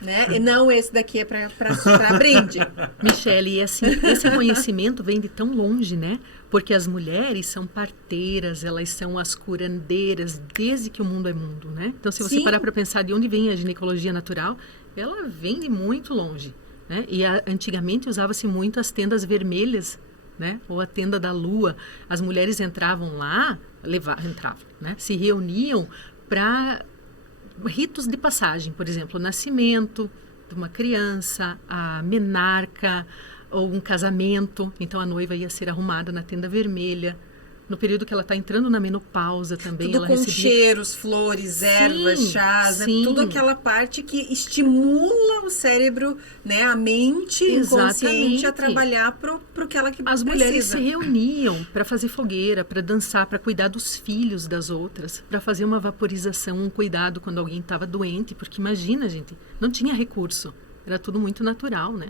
né? E não esse daqui é para brinde. Michele, e assim, esse conhecimento vem de tão longe, né? Porque as mulheres são parteiras, elas são as curandeiras desde que o mundo é mundo, né? Então, se você Sim. parar para pensar de onde vem a ginecologia natural, ela vem de muito longe, né? E antigamente usava-se muito as tendas vermelhas, né? Ou a tenda da lua. As mulheres entravam lá, entravam, né? Se reuniam para ritos de passagem, por exemplo, o nascimento de uma criança, a menarca ou um casamento. Então a noiva ia ser arrumada na tenda vermelha, No período que ela está entrando na menopausa também. Tudo ela com recebia... cheiros, flores, ervas, chás, né? Tudo aquela parte que estimula o cérebro, né? A mente inconsciente a trabalhar pro que ela que As precisa. mulheres se reuniam para fazer fogueira, para dançar, para cuidar dos filhos das outras, para fazer uma vaporização, um cuidado quando alguém estava doente, porque imagina, gente, não tinha recurso, era tudo muito natural, né?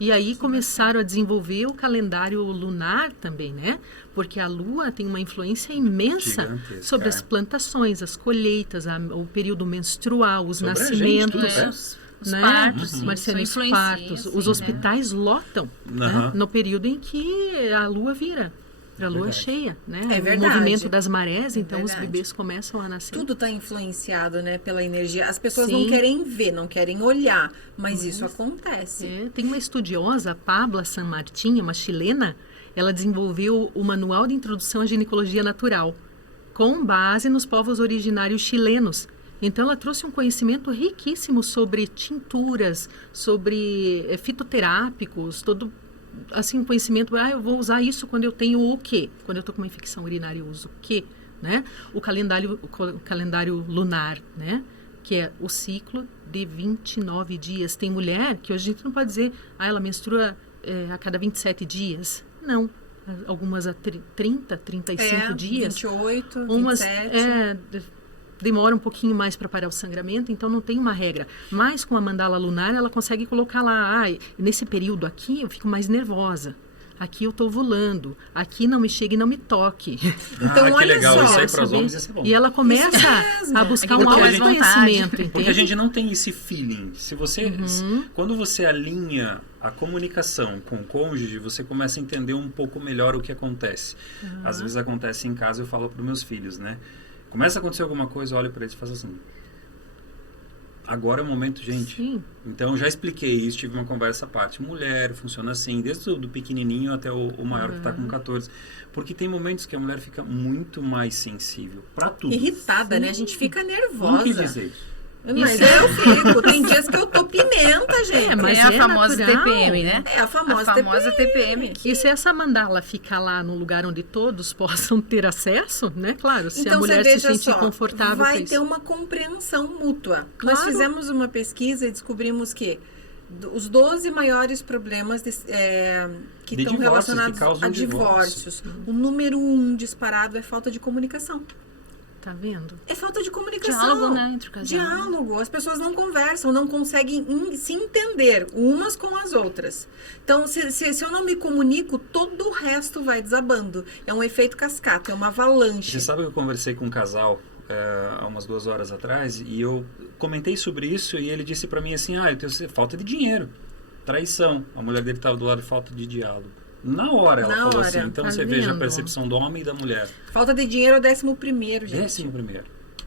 E aí começaram a desenvolver o calendário lunar também, né? Porque a Lua tem uma influência imensa sobre as plantações, as colheitas, o período menstrual, os sobre nascimentos. Os partos, Marcelo, os partos. Os hospitais lotam, né? No período em que a Lua vira. A lua cheia, né? É verdade. O movimento das marés, então os bebês começam a nascer. Tudo está influenciado, né, pela energia. As pessoas não querem ver, não querem olhar, mas isso acontece. Tem uma estudiosa, Pabla San Martín, uma chilena, ela desenvolveu o Manual de Introdução à Ginecologia Natural, com base nos povos originários chilenos. Então, ela trouxe um conhecimento riquíssimo sobre tinturas, sobre fitoterápicos, todo assim, conhecimento, eu vou usar isso quando eu tenho o quê? Quando eu estou com uma infecção urinária, eu uso o quê? Né? O calendário lunar, né? Que é o ciclo de 29 dias. Tem mulher que hoje a gente não pode dizer, ela menstrua a cada 27 dias. Não. Algumas a 30, 35 dias. 28, 27. Umas, demora um pouquinho mais para parar o sangramento, então não tem uma regra. Mas com a mandala lunar, ela consegue colocar lá, nesse período aqui eu fico mais nervosa. Aqui eu estou ovulando. Aqui não me chega e não me toque. Então, que olha legal, só. isso aí para os homens ia ser bom. E ela começa a buscar um autoconhecimento, entende? Porque a gente não tem esse feeling. Se você, quando você alinha a comunicação com o cônjuge, você começa a entender um pouco melhor o que acontece. Às vezes acontece em casa, eu falo para os meus filhos, né? Começa a acontecer alguma coisa, eu olho para eles e faço assim. Agora é o momento, gente. Sim. Então, já expliquei isso, tive uma conversa à parte. Mulher funciona assim, desde o do pequenininho até o maior que está com 14. Porque tem momentos que a mulher fica muito mais sensível para tudo. Irritada, né? A gente fica nervosa. Não quis dizer isso. Mas eu fico. Tem dias que eu tô pimenta, gente. Mas a famosa natural. TPM, né? É a famosa TPM. E se essa mandala ficar lá no lugar onde todos possam ter acesso, né? Claro, se então, a mulher você se veja sentir só, confortável vai com ter isso. uma compreensão mútua. Claro. Nós fizemos uma pesquisa e descobrimos que os 12 maiores problemas que estão relacionados a divórcios, o número 1 disparado é falta de comunicação. Tá vendo? É falta de comunicação. Diálogo, né, entre o casal. Diálogo. As pessoas não conversam, não conseguem se entender umas com as outras. Então, se eu não me comunico, todo o resto vai desabando. É um efeito cascata, é uma avalanche. Você sabe que eu conversei com um casal há umas 2 horas atrás e eu comentei sobre isso e ele disse pra mim assim, eu tenho falta de dinheiro, traição. A mulher dele estava do lado de falta de diálogo. Na hora ela falou assim. Então você veja a percepção do homem e da mulher. Falta de dinheiro é o 11º, gente. 11º.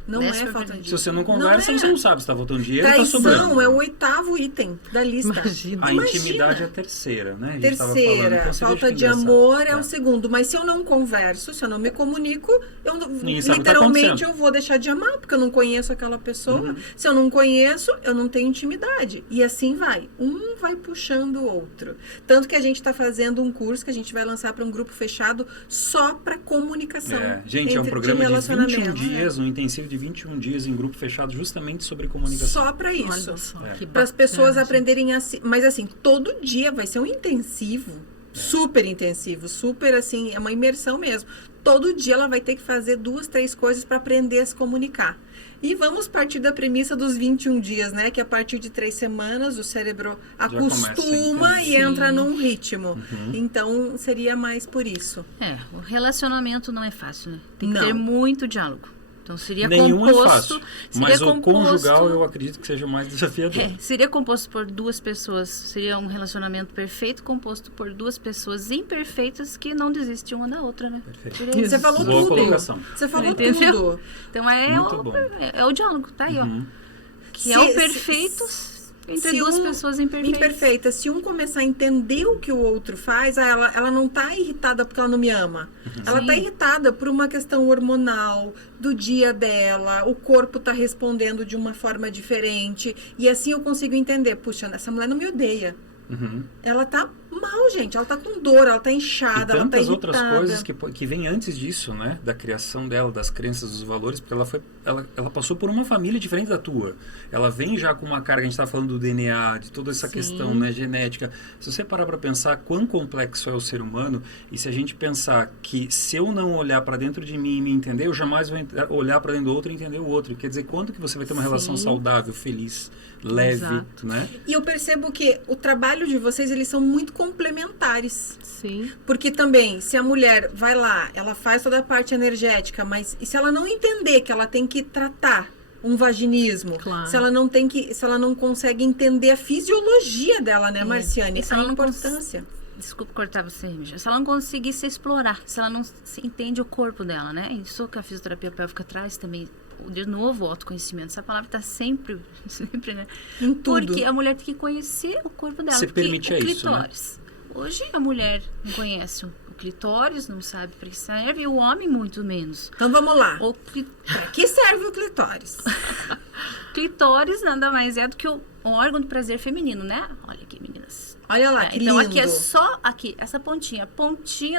Não é falta de dinheiro. Se você não conversa, você não sabe se está faltando dinheiro ou está Traição sobrando. é o 8º item da lista. Imagina. A intimidade é a terceira, né? A gente Terceira, então, falta de amor é o segundo. Mas se eu não converso, se eu não me comunico, eu literalmente eu vou deixar de amar, porque eu não conheço aquela pessoa. Se eu não conheço, eu não tenho intimidade. E assim vai. Um vai puxando o outro. Tanto que a gente está fazendo um curso que a gente vai lançar para um grupo fechado só para comunicação. Gente, é um programa de 21 dias, um intensivo de 21 dias em grupo fechado justamente sobre comunicação. Só para isso. Olha Para as pessoas aprenderem assim. Mas assim, todo dia vai ser um intensivo. Super intensivo. Super assim, é uma imersão mesmo. Todo dia ela vai ter que fazer 2, 3 coisas para aprender a se comunicar. E vamos partir da premissa dos 21 dias, né? Que a partir de 3 semanas o cérebro acostuma e entra num ritmo. Então, seria mais por isso. O relacionamento não é fácil, né? Tem que ter muito diálogo. Então, seria Nenhum composto... é fácil, mas o conjugal eu acredito que seja o mais desafiador. Seria composto por 2 pessoas, seria um relacionamento perfeito composto por 2 pessoas imperfeitas que não desistem uma da outra, né? Perfeito. Você falou Boa tudo. colocação. Você falou Entendeu? tudo. Então, é o diálogo, tá aí, ó. Que é o perfeito entre 2 pessoas imperfeitas. Se um começar a entender o que o outro faz, ela não está irritada porque ela não me ama. Ela está irritada por uma questão hormonal, do dia dela, o corpo está respondendo de uma forma diferente. E assim eu consigo entender, puxa, essa mulher não me odeia. Ela está mal, gente. Ela tá com dor, ela tá inchada, E ela tá tantas irritada. outras coisas que vêm antes disso, né? Da criação dela, das crenças, dos valores, porque ela passou por uma família diferente da tua. Ela vem já com uma carga, a gente está falando do DNA, de toda essa Sim. questão, né, genética. Se você parar para pensar quão complexo é o ser humano, e se a gente pensar que se eu não olhar para dentro de mim e me entender, eu jamais vou olhar para dentro do outro e entender o outro. Quer dizer, quando que você vai ter uma relação Sim. saudável, feliz, leve, Exato. né? E eu percebo que o trabalho de vocês, eles são muito complementares. Sim. Porque também, se a mulher vai lá, ela faz toda a parte energética, mas e se ela não entender que ela tem que tratar um vaginismo, Claro. se ela não consegue entender a fisiologia dela, né, Marciane? E se A ela não importância. Desculpa cortar você, Mija. Se ela não conseguir se explorar, se ela não se entende o corpo dela, né? Isso que a fisioterapia pélvica traz também. De novo, o autoconhecimento. Essa palavra está sempre, né? Em tudo. Porque a mulher tem que conhecer o corpo dela. Você porque permite o isso, né? clitóris. Hoje a mulher não conhece o clitóris, não sabe para que serve, e o homem muito menos. Então vamos lá. O Pra que serve o clitóris? clitóris nada mais é do que o órgão do prazer feminino, né? Olha aqui, meninas. Olha lá, que Então lindo. aqui é só aqui, essa pontinha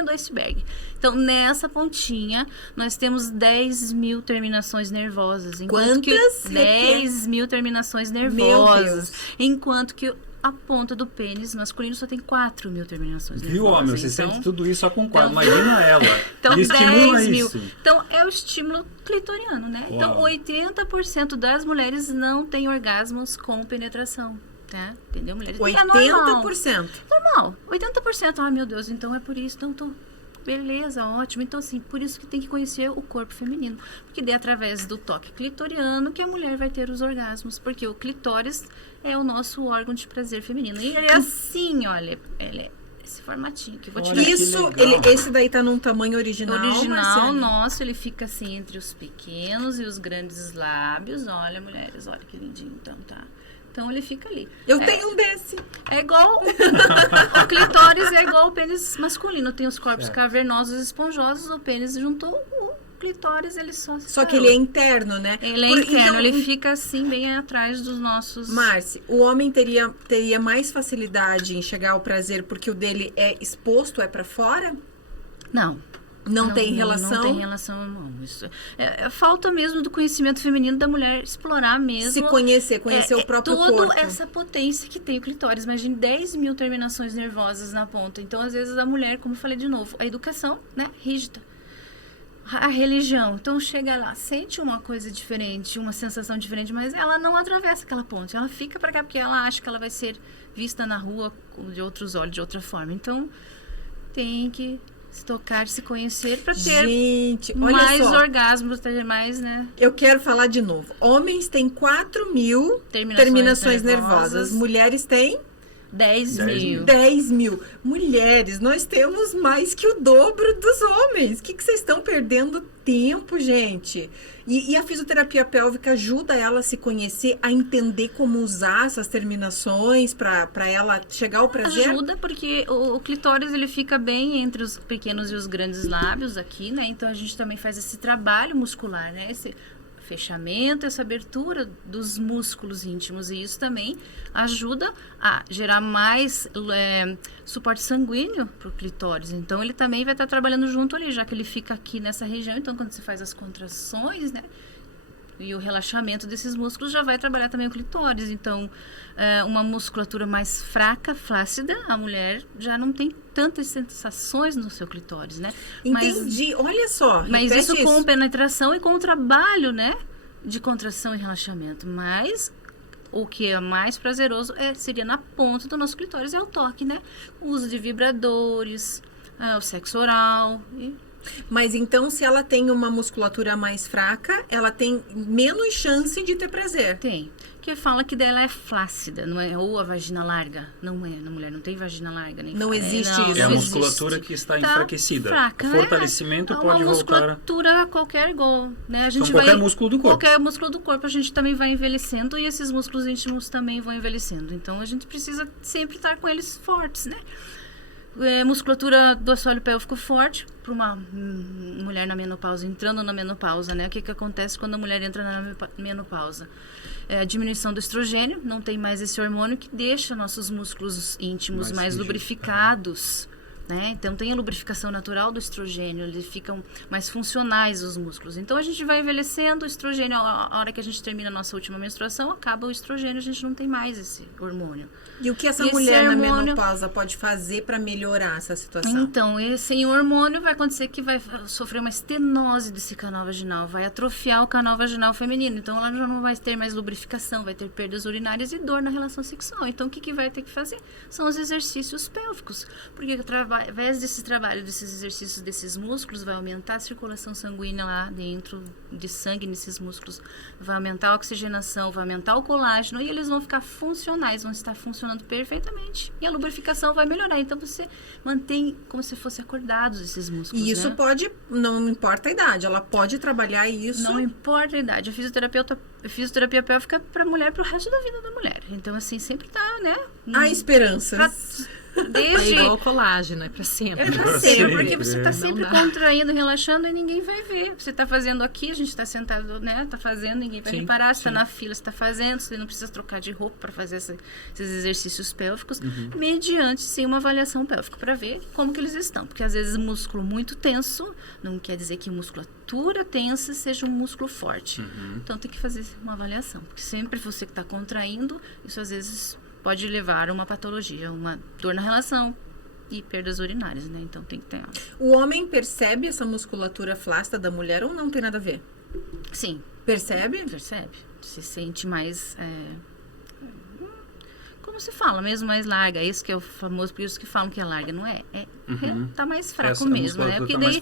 do iceberg. Então nessa pontinha nós temos 10 mil terminações nervosas. Quantas? 10 mil terminações Meu nervosas. Deus. Enquanto que a ponta do pênis masculino só tem 4 mil terminações Viu, homem? nervosas. Você Então, sente tudo isso só com quatro. então- Imagina ela. então, E estimula 10 mil. isso. Então, é o estímulo clitoriano, né? Então, Uau. 80% das mulheres não têm orgasmos com penetração, tá? Entendeu, mulheres? É normal. 80%. Normal. 80%. Ah, meu Deus, então é por isso. Então, beleza, ótimo. Então, assim, por isso que tem que conhecer o corpo feminino. Porque é através do toque clitoriano que a mulher vai ter os orgasmos. Porque o clitóris é o nosso órgão de prazer feminino. E ele é assim, olha. Ele é esse formatinho que eu vou Olha tirar. que Isso, legal. esse daí tá num tamanho original, Original Marciane? nosso, ele fica assim entre os pequenos e os grandes lábios. Olha, mulheres, olha que lindinho. Então, tá. Então, ele fica ali. Eu tenho um desse. É igual... o clitóris é igual o pênis masculino. Tem os corpos Certo. cavernosos e esponjosos. O pênis juntou o clitóris, ele só se Só que separou. ele é interno, né? Ele é Por- interno, então, ele fica assim, bem atrás dos nossos... Márcia, o homem teria mais facilidade em chegar ao prazer porque o dele é exposto, é pra fora? Não. Não tem relação? Não tem relação, não. Isso é falta mesmo do conhecimento feminino da mulher explorar mesmo. Se conhecer o próprio toda corpo. essa potência que tem o clitóris. Imagine 10 mil terminações nervosas na ponta. Então, às vezes, a mulher, como eu falei de novo, a educação, né, rígida. A religião. Então, chega lá, sente uma coisa diferente, uma sensação diferente, mas ela não atravessa aquela ponte. Ela fica pra cá porque ela acha que ela vai ser vista na rua de outros olhos, de outra forma. Então, tem que se tocar, se conhecer pra ter Gente, olha mais só. orgasmos, ter mais, né? Eu quero falar de novo. Homens têm 4 mil Terminações terminações nervosas. nervosas. Mulheres têm 10 10 mil. 10 mil. Mulheres, nós temos mais que o dobro dos homens. O que vocês estão perdendo tempo, gente? E a fisioterapia pélvica ajuda ela a se conhecer, a entender como usar essas terminações para ela chegar ao prazer? Ajuda porque o clitóris ele fica bem entre os pequenos e os grandes lábios aqui, né? Então a gente também faz esse trabalho muscular, né? Esse fechamento, essa abertura dos músculos íntimos, e isso também ajuda a gerar mais suporte sanguíneo para o clitóris. Então ele também vai estar trabalhando junto ali, já que ele fica aqui nessa região. Então quando você faz as contrações, né, e o relaxamento desses músculos, já vai trabalhar também o clitóris. Então uma musculatura mais fraca, flácida, a mulher já não tem tantas sensações no seu clitóris, né? Entendi. Olha só. Mas repete isso com penetração e com o trabalho, né? De contração e relaxamento. Mas o que é mais prazeroso seria na ponta do nosso clitóris, é o toque, né? O uso de vibradores, o sexo oral. Mas então, se ela tem uma musculatura mais fraca, ela tem menos chance de ter prazer. Tem. Que fala que dela é flácida, não é? Ou a vagina larga. Não é, na mulher não tem vagina larga. Nem Não existe isso. É a Não musculatura existe. que está Tá enfraquecida. fraca, O né? fortalecimento É pode uma voltar. musculatura qualquer igual, né? A gente Então, qualquer músculo do corpo. Qualquer músculo do corpo a gente também vai envelhecendo, e esses músculos íntimos também vão envelhecendo. Então a gente precisa sempre estar com eles fortes, né? Musculatura do assoalho pélvico forte para uma mulher na menopausa, entrando na menopausa, né? O que acontece quando a mulher entra na menopausa? diminuição do estrogênio, não tem mais esse hormônio que deixa nossos músculos íntimos mais lubrificados. Né? Então tem a lubrificação natural do estrogênio, eles ficam mais funcionais os músculos. Então a gente vai envelhecendo, o estrogênio, a hora que a gente termina a nossa última menstruação, acaba o estrogênio, a gente não tem mais esse hormônio. E o que essa mulher na menopausa pode fazer para melhorar essa situação? Então, sem o hormônio vai acontecer que vai sofrer uma estenose desse canal vaginal, vai atrofiar o canal vaginal feminino. Então ela já não vai ter mais lubrificação, vai ter perdas urinárias e dor na relação sexual. Então o que vai ter que fazer? São os exercícios pélvicos, porque através desse trabalho, desses exercícios, desses músculos, vai aumentar a circulação sanguínea lá dentro, de sangue nesses músculos, vai aumentar a oxigenação, vai aumentar o colágeno e eles vão ficar funcionais, vão estar funcionando perfeitamente. E a lubrificação vai melhorar. Então você mantém como se fossem acordados esses músculos. E isso pode, não importa a idade, ela pode trabalhar isso. Não importa a idade. A fisioterapia pélvica para mulher, para o resto da vida da mulher. Então, assim, sempre tá, né? Há esperanças. É igual o colágeno, é pra sempre. É pra sempre, porque você tá sempre contraindo, relaxando e ninguém vai ver. Você tá fazendo aqui, a gente tá sentado, né? Tá fazendo, ninguém vai reparar. Você tá na fila, você tá fazendo, você não precisa trocar de roupa para fazer esses exercícios pélvicos, mediante, sim, uma avaliação pélvica para ver como que eles estão. Porque às vezes músculo muito tenso não quer dizer que musculatura tensa seja um músculo forte. Então tem que fazer uma avaliação. Porque sempre você que tá contraindo, isso às vezes pode levar a uma patologia, uma dor na relação e perdas urinárias, né? Então tem que ter. O homem percebe essa musculatura flácida da mulher ou não tem nada a ver? Sim. Percebe? Percebe. Se sente mais... como se fala, mesmo mais larga. Isso que é o famoso, por isso que falam que é larga, não é? Tá mais fraco mesmo, né? Porque daí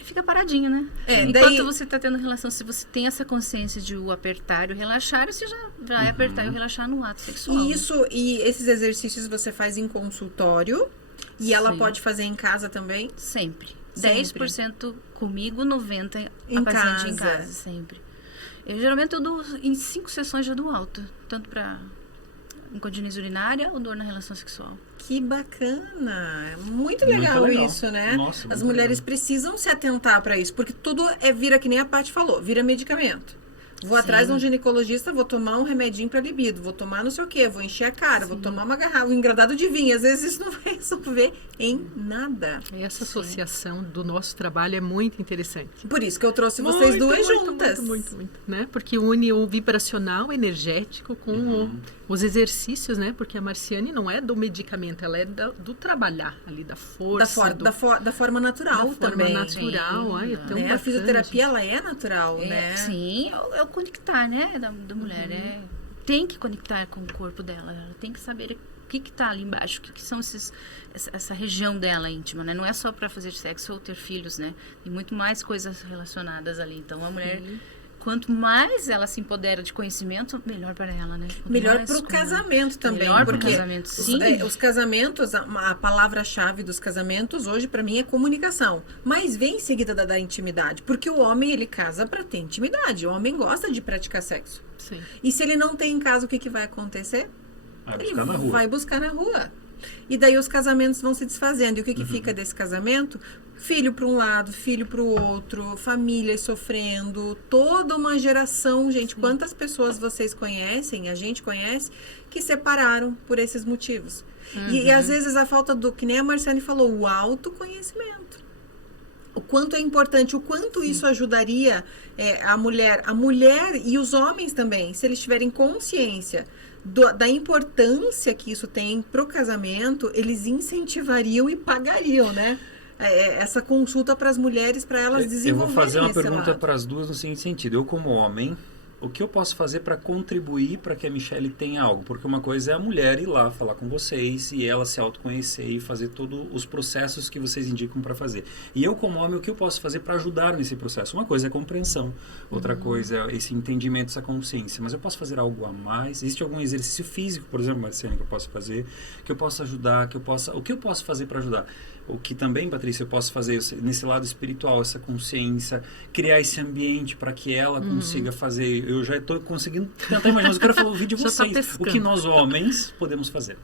fica paradinho, né? Enquanto você tá tendo relação, se você tem essa consciência de o apertar e o relaxar, você já vai apertar e o relaxar no ato sexual. E esses exercícios você faz em consultório e ela pode fazer em casa também? Sempre. 10% comigo, 90% a paciente em casa, sempre. Geralmente eu dou, em 5 sessões já dou alta, tanto para incontinência urinária ou dor na relação sexual. Que bacana! Muito legal isso, né? Nossa, as mulheres precisam se atentar para isso, porque tudo vira, que nem a Paty falou, vira medicamento. Vou atrás de um ginecologista, vou tomar um remedinho para libido, vou tomar não sei o quê, vou encher a cara, vou tomar uma garrafa, um engradado de vinho. Às vezes isso não vai resolver em nada. Essa associação do nosso trabalho é muito interessante. Por isso que eu trouxe vocês duas juntas. Muito, né? Porque une o vibracional energético com os exercícios, né? Porque a Marciane não é do medicamento, ela é do trabalhar ali, da força. Da forma natural também. Da forma natural. Ai, é tão bacana, a fisioterapia, ela é natural, né? Sim, é o conectar, né? Da mulher. Tem que conectar com o corpo dela. Ela tem que saber o que está ali embaixo, o que são essa região dela íntima, né? Não é só para fazer sexo ou ter filhos, né? Tem muito mais coisas relacionadas ali. Então, a mulher... Quanto mais ela se empodera de conhecimento, melhor para ela, né? Melhor para o casamento também. Melhor para o casamento, sim. Os casamentos, a palavra-chave dos casamentos hoje para mim é comunicação. Mas vem em seguida da intimidade. Porque o homem, ele casa para ter intimidade. O homem gosta de praticar sexo. Sim. E se ele não tem em casa, o que vai acontecer? Vai buscar na rua. E daí os casamentos vão se desfazendo. E o que fica desse casamento? Filho para um lado, filho para o outro, famílias sofrendo, toda uma geração, gente. Sim. Quantas pessoas vocês conhecem, a gente conhece, que separaram por esses motivos. E às vezes a falta do, que nem a Marciane falou, o autoconhecimento. O quanto é importante, o quanto isso ajudaria a mulher e os homens também, se eles tiverem consciência da importância que isso tem pro casamento, eles incentivariam e pagariam, né? Essa consulta para as mulheres, para elas desenvolverem. Eu vou fazer uma pergunta para as duas no seguinte sentido. Eu, como homem, o que eu posso fazer para contribuir para que a Michele tenha algo? Porque uma coisa é a mulher ir lá falar com vocês e ela se autoconhecer e fazer todos os processos que vocês indicam para fazer. E eu, como homem, o que eu posso fazer para ajudar nesse processo? Uma coisa é a compreensão, outra coisa é esse entendimento, essa consciência. Mas eu posso fazer algo a mais? Existe algum exercício físico, por exemplo, Marciane, que eu posso fazer, que eu possa ajudar, o que eu posso fazer para ajudar? O que também, Patrícia, eu posso fazer nesse lado espiritual, essa consciência, criar esse ambiente para que ela consiga fazer. Eu já estou conseguindo tentar imaginar, mas eu quero falar, ouvir de vocês. O que nós homens podemos fazer?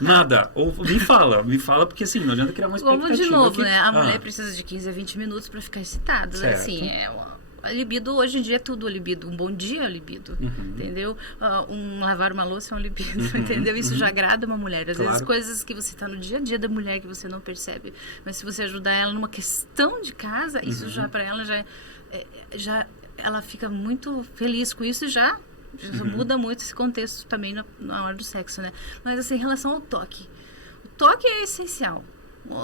Nada. Ou me fala, porque assim, não adianta criar uma expectativa. Vamos de novo, né? A mulher precisa de 15 a 20 minutos para ficar excitada. Certo. Assim, A libido, hoje em dia, é tudo a libido. Um bom dia é a libido, entendeu? Lavar uma louça é um libido, entendeu? Isso já agrada uma mulher. Às vezes, coisas que você está no dia a dia da mulher que você não percebe. Mas se você ajudar ela numa questão de casa, isso já, para ela, ela fica muito feliz com isso e já muda muito esse contexto também na hora do sexo, né? Mas, assim, em relação ao toque. O toque é essencial.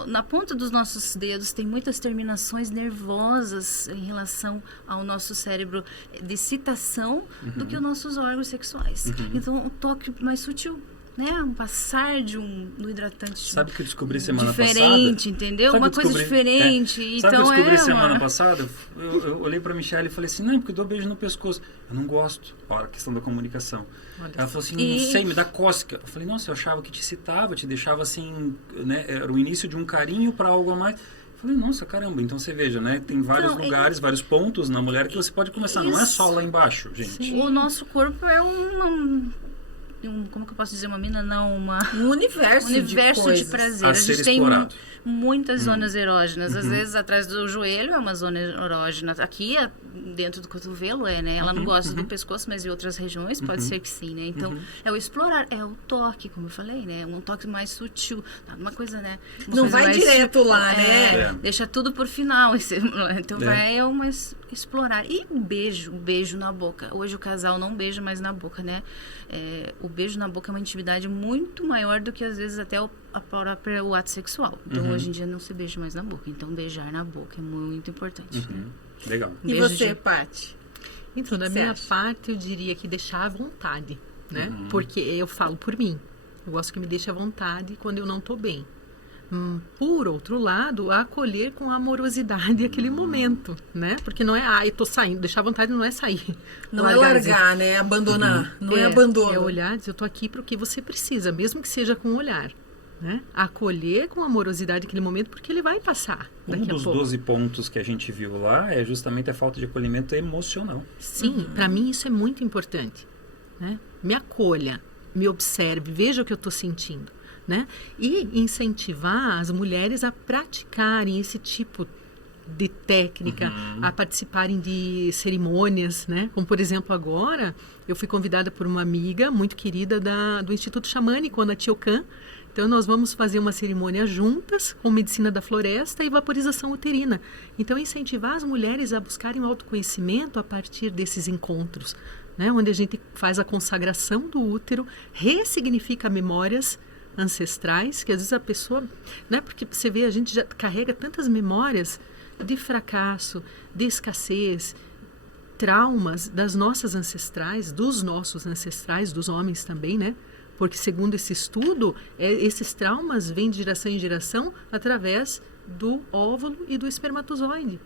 Na ponta dos nossos dedos tem muitas terminações nervosas em relação ao nosso cérebro de excitação do que os nossos órgãos sexuais. Então, um toque mais sutil, né? Um passar do hidratante. Sabe o que eu descobri semana passada? Diferente, entendeu? Sabe uma coisa diferente. Então, sabe o que eu descobri semana passada? Eu olhei pra Michelle e falei assim, não, porque eu dou beijo no pescoço. Eu não gosto. Olha a questão da comunicação. Ela falou assim, não sei, me dá cócega. Eu falei, nossa, eu achava que te excitava, te deixava assim, né? Era o início de um carinho para algo a mais. Eu falei, nossa, caramba. Então você veja, né? Tem vários lugares, vários pontos na mulher que você pode começar. Não é só lá embaixo, gente. Sim. O nosso corpo é como que eu posso dizer, um universo de prazer. A gente tem muitas zonas erógenas. Às vezes, atrás do joelho é uma zona erógena. Aqui, dentro do cotovelo, né? Ela não gosta do pescoço, mas em outras regiões pode ser que sim, né? Então, é o explorar, é o toque, como eu falei, né? Um toque mais sutil. Uma coisa, né? Não vai direto lá, né? Deixa tudo por final. Então, vai explorar. E um beijo na boca. Hoje o casal não beija mais na boca, né? O beijo na boca é uma intimidade muito maior do que às vezes até o ato sexual. Então hoje em dia não se beija mais na boca. Então beijar na boca é muito importante. Legal. E você, Paty? Então, da minha parte, eu diria que deixar à vontade, né? Porque eu falo por mim. Eu gosto que me deixe à vontade quando eu não estou bem. Por outro lado, acolher com amorosidade aquele momento, né? Porque não é, eu tô saindo, deixar à vontade não é sair. Não é largar, né? Abandonar. Não é abandono. É olhar, dizer, eu tô aqui para o que você precisa, mesmo que seja com o olhar. Né? Acolher com amorosidade aquele momento, porque ele vai passar daqui a pouco. Um dos 12 pontos que a gente viu lá é justamente a falta de acolhimento emocional. Sim, para mim isso é muito importante. Né? Me acolha, me observe, veja o que eu estou sentindo. Né? E incentivar as mulheres a praticarem esse tipo de técnica, a participarem de cerimônias, né? Como, por exemplo, agora eu fui convidada por uma amiga muito querida do Instituto Xamânico, Ana Tiocan. Então, nós vamos fazer uma cerimônia juntas com medicina da floresta e vaporização uterina. Então, incentivar as mulheres a buscarem o autoconhecimento a partir desses encontros, né? Onde a gente faz a consagração do útero, ressignifica memórias ancestrais, que às vezes a pessoa, né? Porque você vê, a gente já carrega tantas memórias de fracasso, de escassez, traumas das nossas ancestrais, dos nossos ancestrais, dos homens também, né? Porque, segundo esse estudo, esses traumas vêm de geração em geração através do óvulo e do espermatozoide.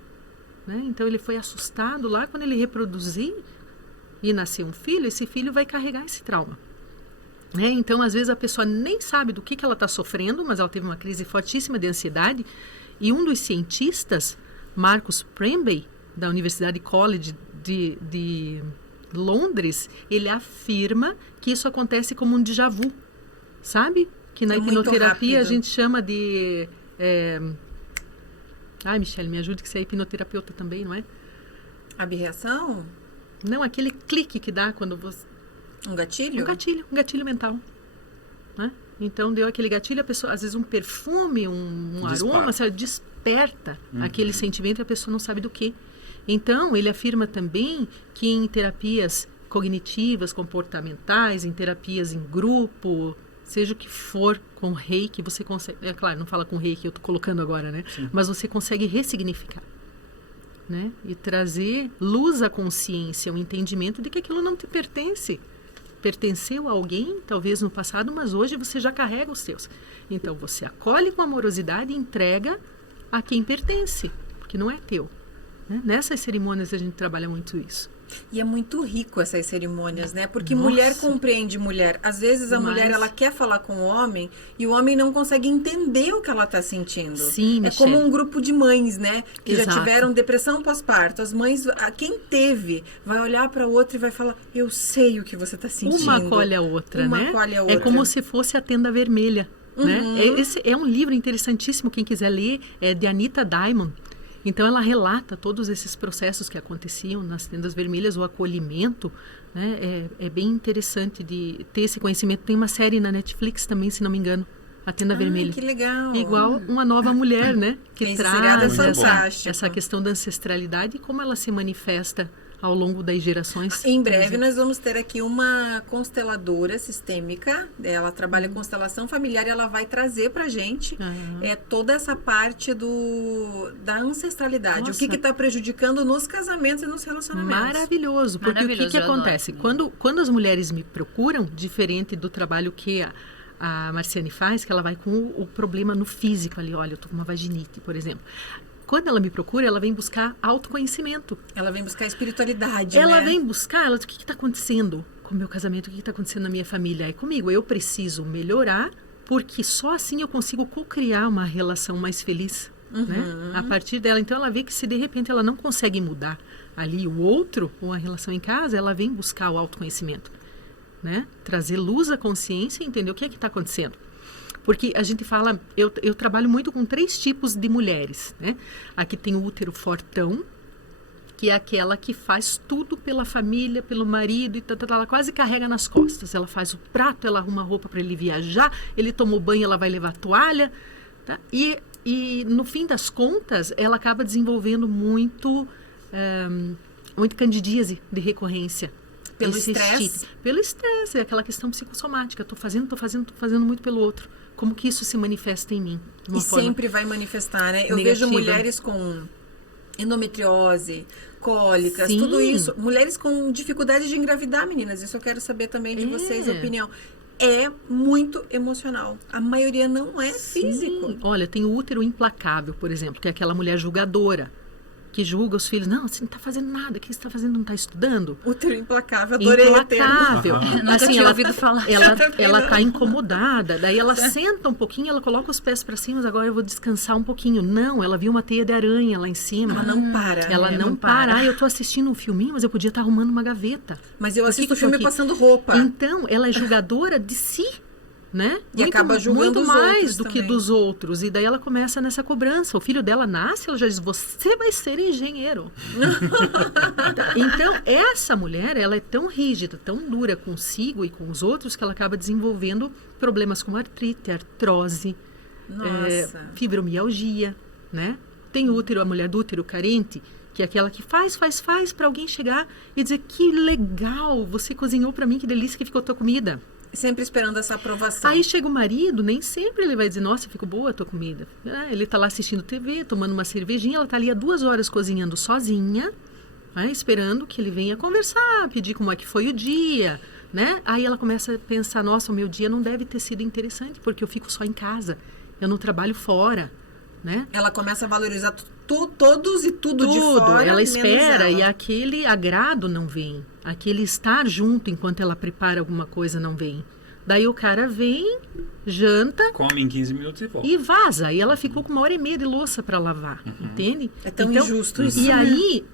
Né? Então, ele foi assustado lá quando ele reproduzir e nascer um filho, esse filho vai carregar esse trauma. Né? Então, às vezes, a pessoa nem sabe do que ela está sofrendo, mas ela teve uma crise fortíssima de ansiedade. E um dos cientistas, Marcus Prembey, da Universidade College de Londres, ele afirma que isso acontece como um déjà vu, sabe? Que na hipnoterapia a gente chama de... Ai, Michelle, me ajude que você é hipnoterapeuta também, não é? Abreação? Não, aquele clique que dá quando você... Um gatilho? Um gatilho mental. Né? Então, deu aquele gatilho, a pessoa, às vezes um perfume, um aroma, sabe, desperta aquele sentimento e a pessoa não sabe do que. Então, ele afirma também que em terapias cognitivas, comportamentais, em terapias em grupo, seja o que for, com reiki, você consegue... É claro, não fala com reiki, eu estou colocando agora, né? Sim. Mas você consegue ressignificar. Né? E trazer luz à consciência, o entendimento de que aquilo não te pertence. Pertenceu a alguém, talvez no passado, mas hoje você já carrega os seus. Então, você acolhe com amorosidade e entrega a quem pertence, porque não é teu. Né? Nessas cerimônias a gente trabalha muito isso. E é muito rico essas cerimônias, né? Porque mulher compreende mulher. Às vezes a mulher, ela quer falar com o homem e o homem não consegue entender o que ela está sentindo. Sim, é como um grupo de mães, né? Que já tiveram depressão pós-parto. As mães, quem teve, vai olhar para a outra e vai falar, eu sei o que você está sentindo. Uma acolhe a outra, né? Acolhe a outra. É como se fosse a tenda vermelha. Né? Esse é um livro interessantíssimo, quem quiser ler, é de Anita Diamond. Então ela relata todos esses processos que aconteciam nas tendas vermelhas, o acolhimento, né? É bem interessante de ter esse conhecimento. Tem uma série na Netflix também, se não me engano, A Tenda Vermelha. Que legal. Igual Uma Nova Mulher, né? Que Esse seriado é traz fantástico. essa questão da ancestralidade e como ela se manifesta ao longo das gerações. Em breve nós vamos ter aqui uma consteladora sistêmica, ela trabalha constelação familiar e ela vai trazer pra gente toda essa parte da ancestralidade. Nossa. O que está prejudicando nos casamentos e nos relacionamentos. Maravilhoso, porque o que eu acontece? Quando as mulheres me procuram, diferente do trabalho que a Marciane faz, que ela vai com o problema no físico ali, olha, eu tô com uma vaginite, por exemplo. Quando ela me procura, ela vem buscar autoconhecimento. Ela vem buscar espiritualidade, Ela né? vem buscar, o que está acontecendo com o meu casamento, o que está acontecendo na minha família? É comigo, eu preciso melhorar, porque só assim eu consigo co-criar uma relação mais feliz, né? A partir dela. Então ela vê que se de repente ela não consegue mudar ali o outro, ou a relação em casa, ela vem buscar o autoconhecimento, né? Trazer luz à consciência e entender o que é que está acontecendo. Porque a gente fala, eu trabalho muito com 3 tipos de mulheres, né? Aqui tem o útero fortão, que é aquela que faz tudo pela família, pelo marido, e ela quase carrega nas costas. Ela faz o prato, ela arruma roupa para ele viajar, ele tomou banho, ela vai levar a toalha, tá? E no fim das contas, ela acaba desenvolvendo muito candidíase de recorrência. Pelo estresse? Pelo estresse, é aquela questão psicossomática. Tô fazendo muito pelo outro. Como que isso se manifesta em mim? E sempre vai manifestar, né? Eu vejo mulheres com endometriose, cólicas, Sim. tudo isso. Mulheres com dificuldade de engravidar, meninas. Isso eu quero saber também de vocês, a opinião. É muito emocional. A maioria não é físico. Olha, tem o útero implacável, por exemplo, que é aquela mulher julgadora, que julga os filhos. Não, você não está fazendo nada. O que você está fazendo? Não está estudando? Útero implacável, adorei o termo. Implacável. Nunca Assim, tinha ela, ouvido falar. ela está incomodada. Daí ela senta um pouquinho, ela coloca os pés para cima, mas agora eu vou descansar um pouquinho. Não, ela viu uma teia de aranha lá em cima. Ela não para. Ela não para. Ah, eu estou assistindo um filminho, mas eu podia estar arrumando uma gaveta. Mas eu assisto o que eu tô filme aqui? passando roupa. Então, ela é julgadora de si, né? E acaba julgando muito os mais outros do que também. dos outros. E daí ela começa nessa cobrança. O filho dela nasce, ela já diz, você vai ser engenheiro. Então, essa mulher, ela é tão rígida, tão dura consigo e com os outros, que ela acaba desenvolvendo problemas como artrite, artrose, Nossa. fibromialgia, né? Tem útero, a mulher do útero carente, que é aquela que faz para alguém chegar e dizer, que legal, você cozinhou para mim, que delícia que ficou a tua comida. Sempre esperando essa aprovação. Aí chega o marido, nem sempre ele vai dizer, nossa, ficou boa a tua comida. Ele tá lá assistindo TV, tomando uma cervejinha, ela tá ali há 2 horas cozinhando sozinha, esperando que ele venha conversar, pedir como é que foi o dia, né? Aí ela começa a pensar, nossa, o meu dia não deve ter sido interessante, porque eu fico só em casa, eu não trabalho fora, né? Ela começa a valorizar todos e tudo de fora. Ela menos espera ela. e aquele agrado não vem. Aquele estar junto enquanto ela prepara alguma coisa não vem. Daí o cara vem, janta Come em 15 minutos e volta. e vaza. E ela ficou com 1h30 de louça para lavar, entende? É tão injusto isso, E né? aí,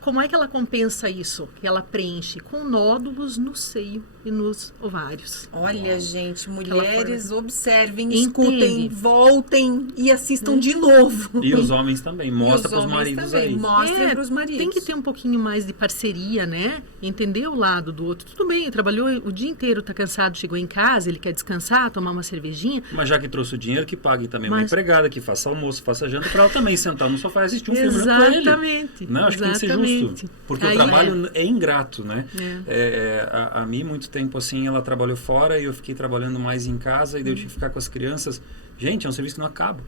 como é que ela compensa isso? Que ela preenche com nódulos no seio e nos ovários. Olha, gente, Aquela mulheres, observem, Entende? escutem, voltem e assistam de novo. E os homens também. Mostra E para os os homens maridos também. aí. Mostrem para os maridos. Tem que ter um pouquinho mais de parceria, né? Entender o lado do outro. Tudo bem, trabalhou o dia inteiro, tá cansado, chegou em casa, ele quer descansar, tomar uma cervejinha. Mas já que trouxe o dinheiro, que pague também uma Mas- empregada, que faça almoço, faça janta, para ela também sentar no sofá e assistir um filme junto com ele. Exatamente. Não, acho que tem que ser Exatamente. justo. Porque Aí, o trabalho é ingrato, né? É. A Mi, muito tempo assim, ela trabalhou fora e eu fiquei trabalhando mais em casa e daí eu tive que ficar com as crianças. Gente, é um serviço que não acaba.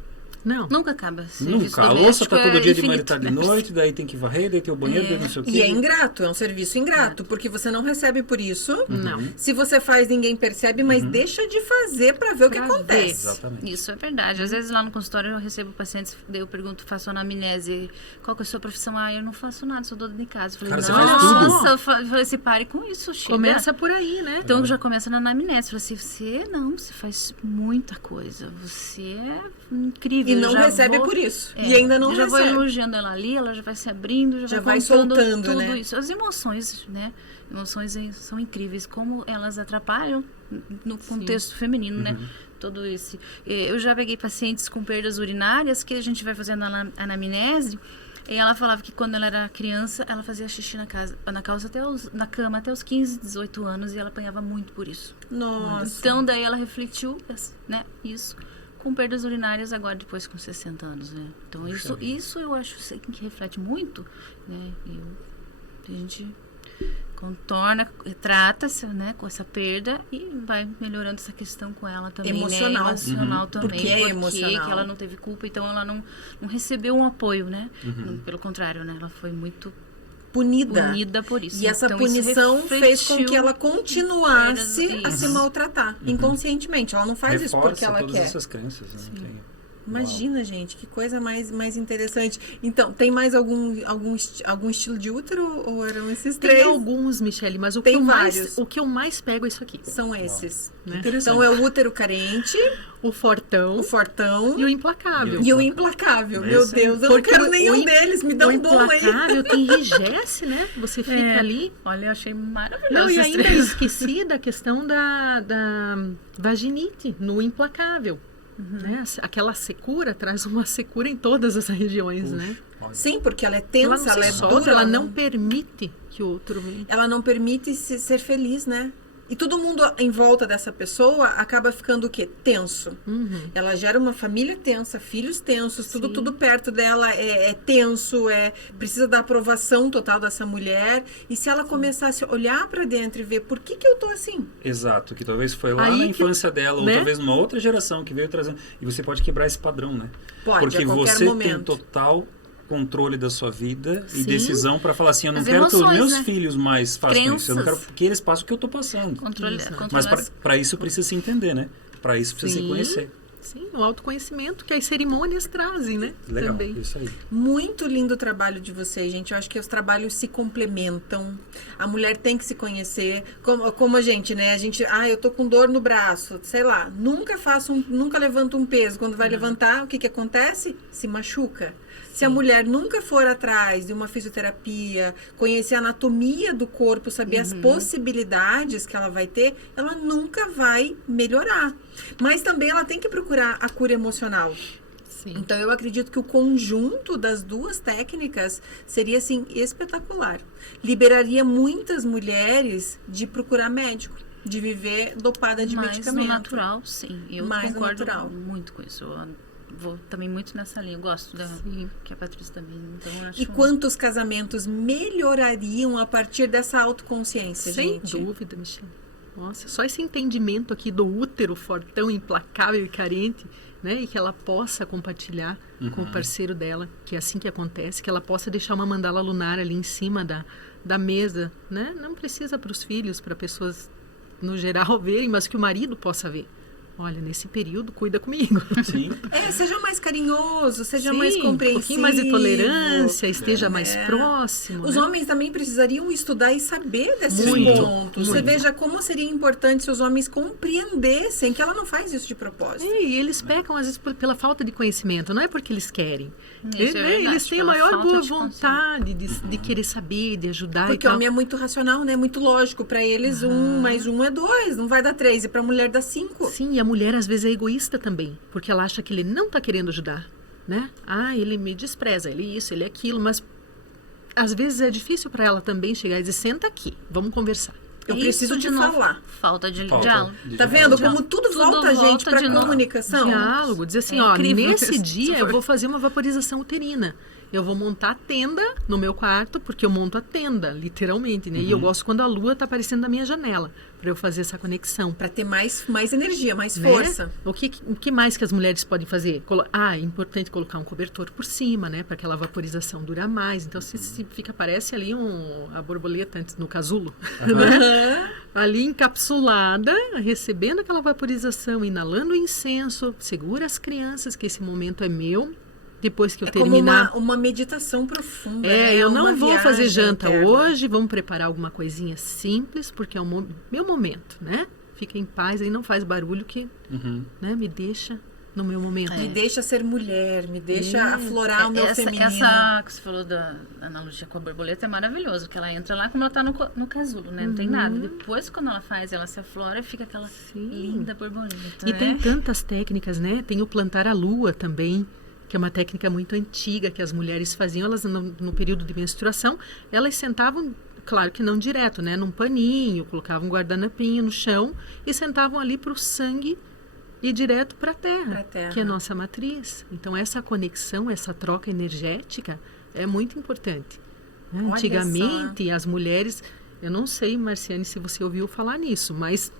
Não. Nunca acaba. Serviço Nunca. A louça tá doméstico todo é dia de manhã e infinito, tarde de né? noite, daí tem que varrer, daí tem o banheiro, daí não sei o quê. E é ingrato, é um serviço ingrato, porque você não recebe por isso. Não. Se você faz, ninguém percebe, mas deixa de fazer para ver o que Pra acontece. Exatamente. Isso é verdade. Às vezes lá no consultório eu recebo pacientes, daí eu pergunto, faço anamnese, qual que é a sua profissão? Ah, eu não faço nada, sou dona de casa. Eu falei, Cara, você faz nossa, eu falei, se pare com isso, chega. Começa por aí, né? Então já começa na anamnese. Eu falei assim, você faz muita coisa, você é incrível. E não eu já recebe vou- por isso. E ainda não eu já vou recebe. elogiando ela ali, ela já vai se abrindo, Já vai contando soltando, tudo né? isso. As emoções, né? Emoções são incríveis, como elas atrapalham no contexto feminino, né? todo esse... Eu já peguei pacientes com perdas urinárias que a gente vai fazendo a anamnese, e ela falava que quando ela era criança, ela fazia xixi na cama até os 15, 18 anos, e ela apanhava muito por isso. Nossa. Então, daí ela refletiu, né, isso com perdas urinárias agora, depois com 60 anos, né? Então, isso eu acho que reflete muito, né? A gente contorna, trata-se, né, com essa perda e vai melhorando essa questão com ela também, emocional. né? Emocional também. Porque é emocional. Que ela não teve culpa, então ela não recebeu um apoio, né? Pelo contrário, né? Ela foi muito punida por isso. E essa então, punição fez com que ela continuasse a se maltratar inconscientemente. Ela não faz isso porque ela todas quer. Essas crenças, né? Imagina, gente, que coisa mais interessante. Então, tem mais algum estilo de útero ou eram esses três? Tem alguns, Michele, mas o que eu mais pego é isso aqui. São esses. Né? Então, é o útero carente, o fortão e o implacável. E o implacável. Meu Deus, eu não quero nenhum deles. Me dá um bom aí. O implacável que enrijece, né? Você fica ali. Olha, eu achei maravilhoso. Não, e ainda esqueci da questão da vaginite no implacável. Né? Aquela secura traz uma secura em todas as regiões, né? Sim, porque ela é tensa, ela é dura. Ela não permite que o outro... Ela não permite ser feliz, né? E todo mundo em volta dessa pessoa acaba ficando o quê? Tenso. Ela gera uma família tensa, filhos tensos, tudo perto dela é tenso, precisa da aprovação total dessa mulher. E se ela começasse a olhar para dentro e ver por que eu tô assim? Exato, que talvez foi lá na infância dela, né? ou talvez numa outra geração que veio trazendo. E você pode quebrar esse padrão, né? Pode, porque a qualquer você momento. tem total controle da sua vida e Sim. decisão para falar assim, eu não As quero que os emoções, meus né? filhos mais façam Crenças. isso, eu não quero que eles passem o que eu tô passando. Mas para isso precisa se entender, né? Para isso precisa se conhecer. Sim, o autoconhecimento que as cerimônias trazem, né? Legal, também. isso aí. Muito lindo o trabalho de vocês, gente. Eu acho que os trabalhos se complementam. A mulher tem que se conhecer. Como a gente, né? Eu tô com dor no braço, sei lá. Nunca levanto um peso. Quando vai levantar, o que acontece? Se machuca. Se a mulher nunca for atrás de uma fisioterapia, conhecer a anatomia do corpo, saber as possibilidades que ela vai ter, ela nunca vai melhorar. Mas também ela tem que procurar a cura emocional. Sim. Então, eu acredito que o conjunto das duas técnicas seria, assim, espetacular. Liberaria muitas mulheres de procurar médico, de viver dopada de medicamento. Mais no natural, sim. Eu concordo natural. muito com isso. Eu vou também muito nessa linha. Eu gosto que a Patrícia também. Então, eu acho... E quantos casamentos melhorariam a partir dessa autoconsciência, gente? Sem dúvida, Michele. Nossa, só esse entendimento aqui do útero fortão, implacável e carente, né? E que ela possa compartilhar com o parceiro dela, que é assim que acontece, que ela possa deixar uma mandala lunar ali em cima da mesa, né? Não precisa para os filhos, para pessoas no geral verem, mas que o marido possa ver. Olha, nesse período, cuida comigo. Sim. Seja mais carinhoso, seja mais compreensivo. Um pouquinho mais de tolerância, esteja mais próximo. Os homens também precisariam estudar e saber desses pontos. Você veja como seria importante se os homens compreendessem que ela não faz isso de propósito. E eles pecam, às vezes, pela falta de conhecimento. Não é porque eles querem. Eles têm a maior boa vontade de querer saber, de ajudar. Porque o homem é muito racional, né? Muito lógico. Para eles, 1 mais 1 é 2. Não vai dar 3. E para a mulher dá 5. Sim, e a mulher às vezes é egoísta também. Porque ela acha que ele não está querendo ajudar, né? Ele me despreza, ele isso, ele aquilo. Mas às vezes é difícil para ela também chegar e dizer, senta aqui, vamos conversar. Eu preciso te falar. Falta de diálogo. Tá vendo como tudo volta, gente, para comunicação? Diálogo, dizer assim, nesse dia eu vou fazer uma vaporização uterina. Eu vou montar a tenda no meu quarto, porque eu monto a tenda, literalmente, né? E eu gosto quando a lua tá aparecendo na minha janela, para eu fazer essa conexão. Para ter mais energia, mais força. O que mais que as mulheres podem fazer? É importante colocar um cobertor por cima, né? Para aquela vaporização durar mais. Então, se parece ali a borboleta antes no casulo, né? Ali encapsulada, recebendo aquela vaporização, inalando o incenso, segura as crianças, que esse momento é meu. Depois que eu terminar... como uma meditação profunda. Eu não vou fazer janta interna. hoje, vamos preparar alguma coisinha simples, porque é o meu momento, né? Fica em paz, aí não faz barulho que né, me deixa no meu momento. Me deixa ser mulher, me deixa aflorar o meu feminino. Essa que você falou da analogia com a borboleta é maravilhoso, porque ela entra lá como ela tá no casulo, né? Não tem nada. Depois, quando ela se aflora e fica aquela linda borboleta. E tem tantas técnicas, né? Tem o plantar a lua também, que é uma técnica muito antiga que as mulheres faziam. Elas, no período de menstruação, elas sentavam, claro que não direto, né? Num paninho, colocavam um guardanapinho no chão e sentavam ali para o sangue ir direto para a terra, que é a nossa matriz. Então, essa conexão, essa troca energética é muito importante. Né? Antigamente, as mulheres... Eu não sei, Marciane, se você ouviu falar nisso, mas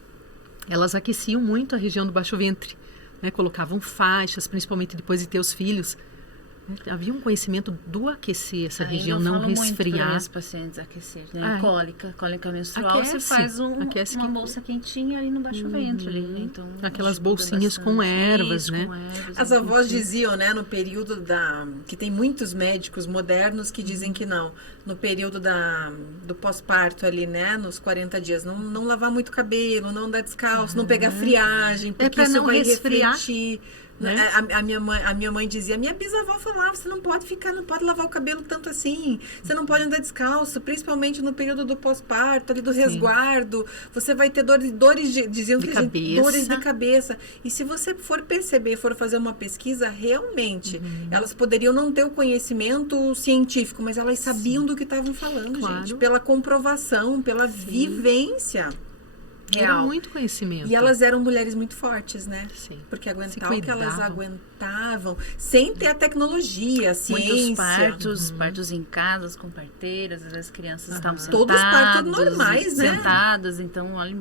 elas aqueciam muito a região do baixo ventre. Né? Colocavam faixas, principalmente depois de ter os filhos. Havia um conhecimento do aquecer essa região, não resfriar. Muito para pacientes aquecer, né? Cólica menstrual, aquece, você faz uma bolsa quentinha ali no baixo ventre. Ali, né? Então, aquelas bolsinhas com ervas, né? As avós diziam, né, no período que tem muitos médicos modernos que dizem que não. No período do pós-parto ali, né, nos 40 dias, não lavar muito cabelo, não andar descalço, não pegar friagem, porque isso não vai resfriar. refletir. Né? A minha mãe dizia, minha bisavó falava, você não pode lavar o cabelo tanto assim, você não pode andar descalço, principalmente no período do pós-parto, ali do resguardo, você vai ter dores diziam que dores de cabeça. E se você for perceber, for fazer uma pesquisa, realmente, elas poderiam não ter o conhecimento científico, mas elas sabiam do que estavam falando, gente, pela comprovação, pela vivência. Era muito conhecimento. E elas eram mulheres muito fortes, né? Sim. Porque aguentar o que elas aguentavam, sem ter a tecnologia, a ciência. Muitos partos em casas, com parteiras, as crianças estavam sentadas. Todos partos normais, né? Sentadas, então, olha,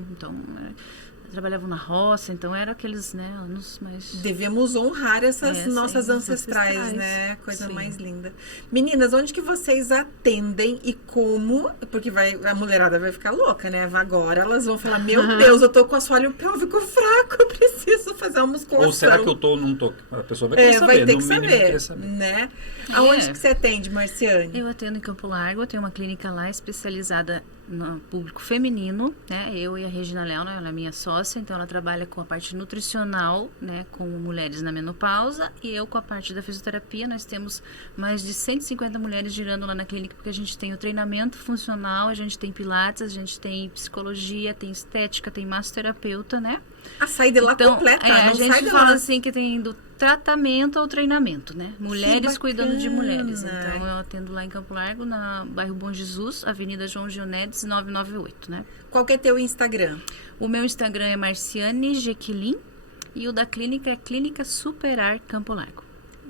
trabalhavam na roça, então eram aqueles, né, anos mais... Devemos honrar essas nossas ancestrais, né? Coisa mais linda. Meninas, onde que vocês atendem e como? Porque a mulherada vai ficar louca, né? Agora elas vão falar, meu Deus, eu tô com o assoalho pélvico fraco, eu preciso fazer uma musculação. Ou será que eu tô ou não tô? A pessoa vai querer saber, vai ter que saber, né? Aonde que você atende, Marciane? Eu atendo em Campo Largo, eu tenho uma clínica lá especializada no público feminino, né? Eu e a Regina Léo, né? Ela é minha sócia, então ela trabalha com a parte nutricional, né? Com mulheres na menopausa, e eu com a parte da fisioterapia. Nós temos mais de 150 mulheres girando lá na clínica, porque a gente tem o treinamento funcional, a gente tem pilates, a gente tem psicologia, tem estética, tem massoterapeuta, né? A saída lá completa, não a gente sai fala lá. assim que tem do tratamento ao treinamento, né? Mulheres cuidando de mulheres. Então, eu atendo lá em Campo Largo, na bairro Bom Jesus, Avenida João Gionedes, 998, né? Qual que é teu Instagram? O meu Instagram é Marciane Jequilin e o da clínica é Clínica Superar Campo Largo.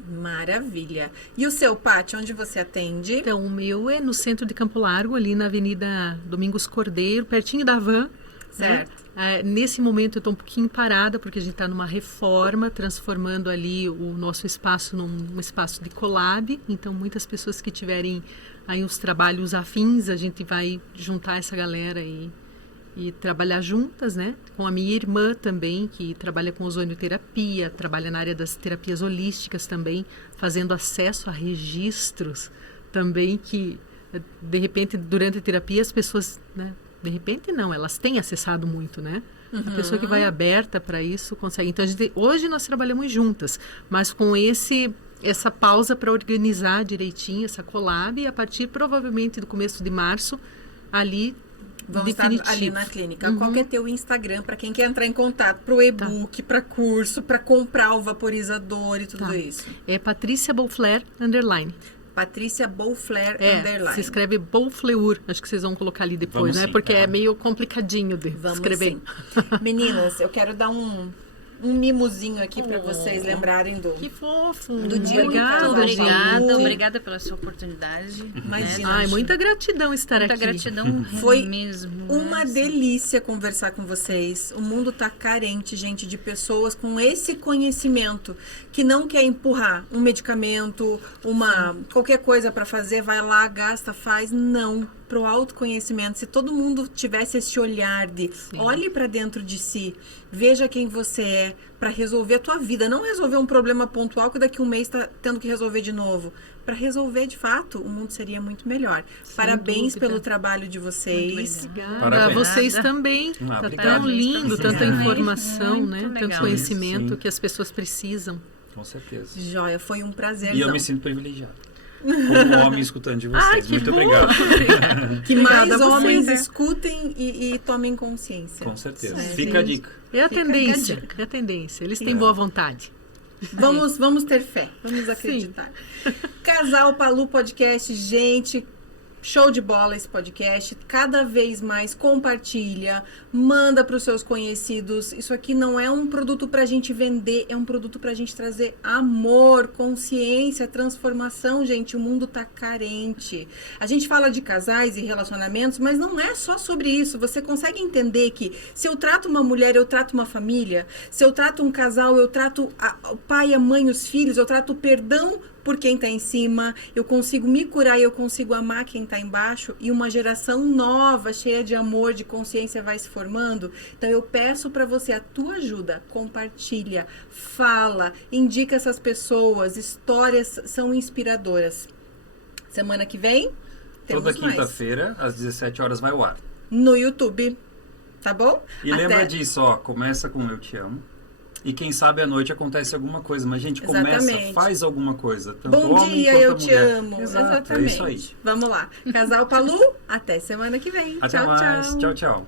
Maravilha. E o seu, Paty, onde você atende? Então, o meu é no centro de Campo Largo, ali na Avenida Domingos Cordeiro, pertinho da Van. Certo. Né? Nesse momento eu estou um pouquinho parada, porque a gente está numa reforma, transformando ali o nosso espaço num espaço de collab. Então, muitas pessoas que tiverem aí uns trabalhos afins, a gente vai juntar essa galera e trabalhar juntas, né? Com a minha irmã também, que trabalha com ozonioterapia, trabalha na área das terapias holísticas também, fazendo acesso a registros também que, de repente, durante a terapia, as pessoas, né? De repente, não, elas têm acessado muito, né? A pessoa que vai aberta para isso consegue. Então, hoje nós trabalhamos juntas, mas com essa pausa para organizar direitinho essa collab, e a partir, provavelmente, do começo de março, ali... Vamos estar ali na clínica. Qual que é teu Instagram para quem quer entrar em contato para o e-book, para curso, para comprar o vaporizador e tudo isso? É Patrícia Beauflair _. Patrícia Beauflair _. Se escreve Beaufleur, acho que vocês vão colocar ali depois, né? Porque é meio complicadinho de escrever. Sim. Meninas, eu quero dar um mimozinho aqui para vocês lembrarem que fofo. do dia do casal. Obrigada pela sua oportunidade. Imagina. Muita gratidão estar aqui. Muita gratidão. Foi mesmo. Uma delícia conversar com vocês. O mundo tá carente, gente, de pessoas com esse conhecimento que não quer empurrar um medicamento, qualquer coisa para fazer, vai lá, gasta, faz. Não. pro autoconhecimento. Se todo mundo tivesse esse olhar de olhe para dentro de si, veja quem você é para resolver a tua vida, não resolver um problema pontual que daqui a um mês está tendo que resolver de novo. Para resolver de fato, o mundo seria muito melhor. Parabéns pelo trabalho de vocês. Obrigada. A vocês também. Tá tão lindo, tanta informação, né? Tanto conhecimento que as pessoas precisam. Com certeza. Joia, foi um prazer. E eu me sinto privilegiado. Como homem escutando de vocês. Muito obrigado. Que mais homens escutem e tomem consciência. Com certeza. Fica a dica. É a tendência. É a tendência. Eles têm boa vontade. Vamos ter fé. Vamos acreditar. Casal Palu Podcast, gente. Show de bola esse podcast. Cada vez mais compartilha, manda para os seus conhecidos. Isso aqui não é um produto para a gente vender, é um produto para a gente trazer amor, consciência, transformação, gente. O mundo tá carente. A gente fala de casais e relacionamentos, mas não é só sobre isso. Você consegue entender que se eu trato uma mulher, eu trato uma família. Se eu trato um casal, eu trato o pai, a mãe, os filhos. Eu trato o perdão por quem está em cima, eu consigo me curar e eu consigo amar quem está embaixo, e uma geração nova, cheia de amor, de consciência vai se formando. Então eu peço para você a tua ajuda, compartilha, fala, indica essas pessoas, histórias são inspiradoras. Semana que vem, temos toda quinta-feira, às 17 horas vai ao ar. No YouTube, tá bom? E lembra disso, ó, começa com Eu Te Amo. E quem sabe à noite acontece alguma coisa. Mas, gente, começa, faz alguma coisa. Tanto bom homem dia, quanto eu a te mulher. amo. Exato, Exatamente. é isso aí. Vamos lá. Casal Palu, até semana que vem. Até tchau, mais. tchau. Tchau, tchau.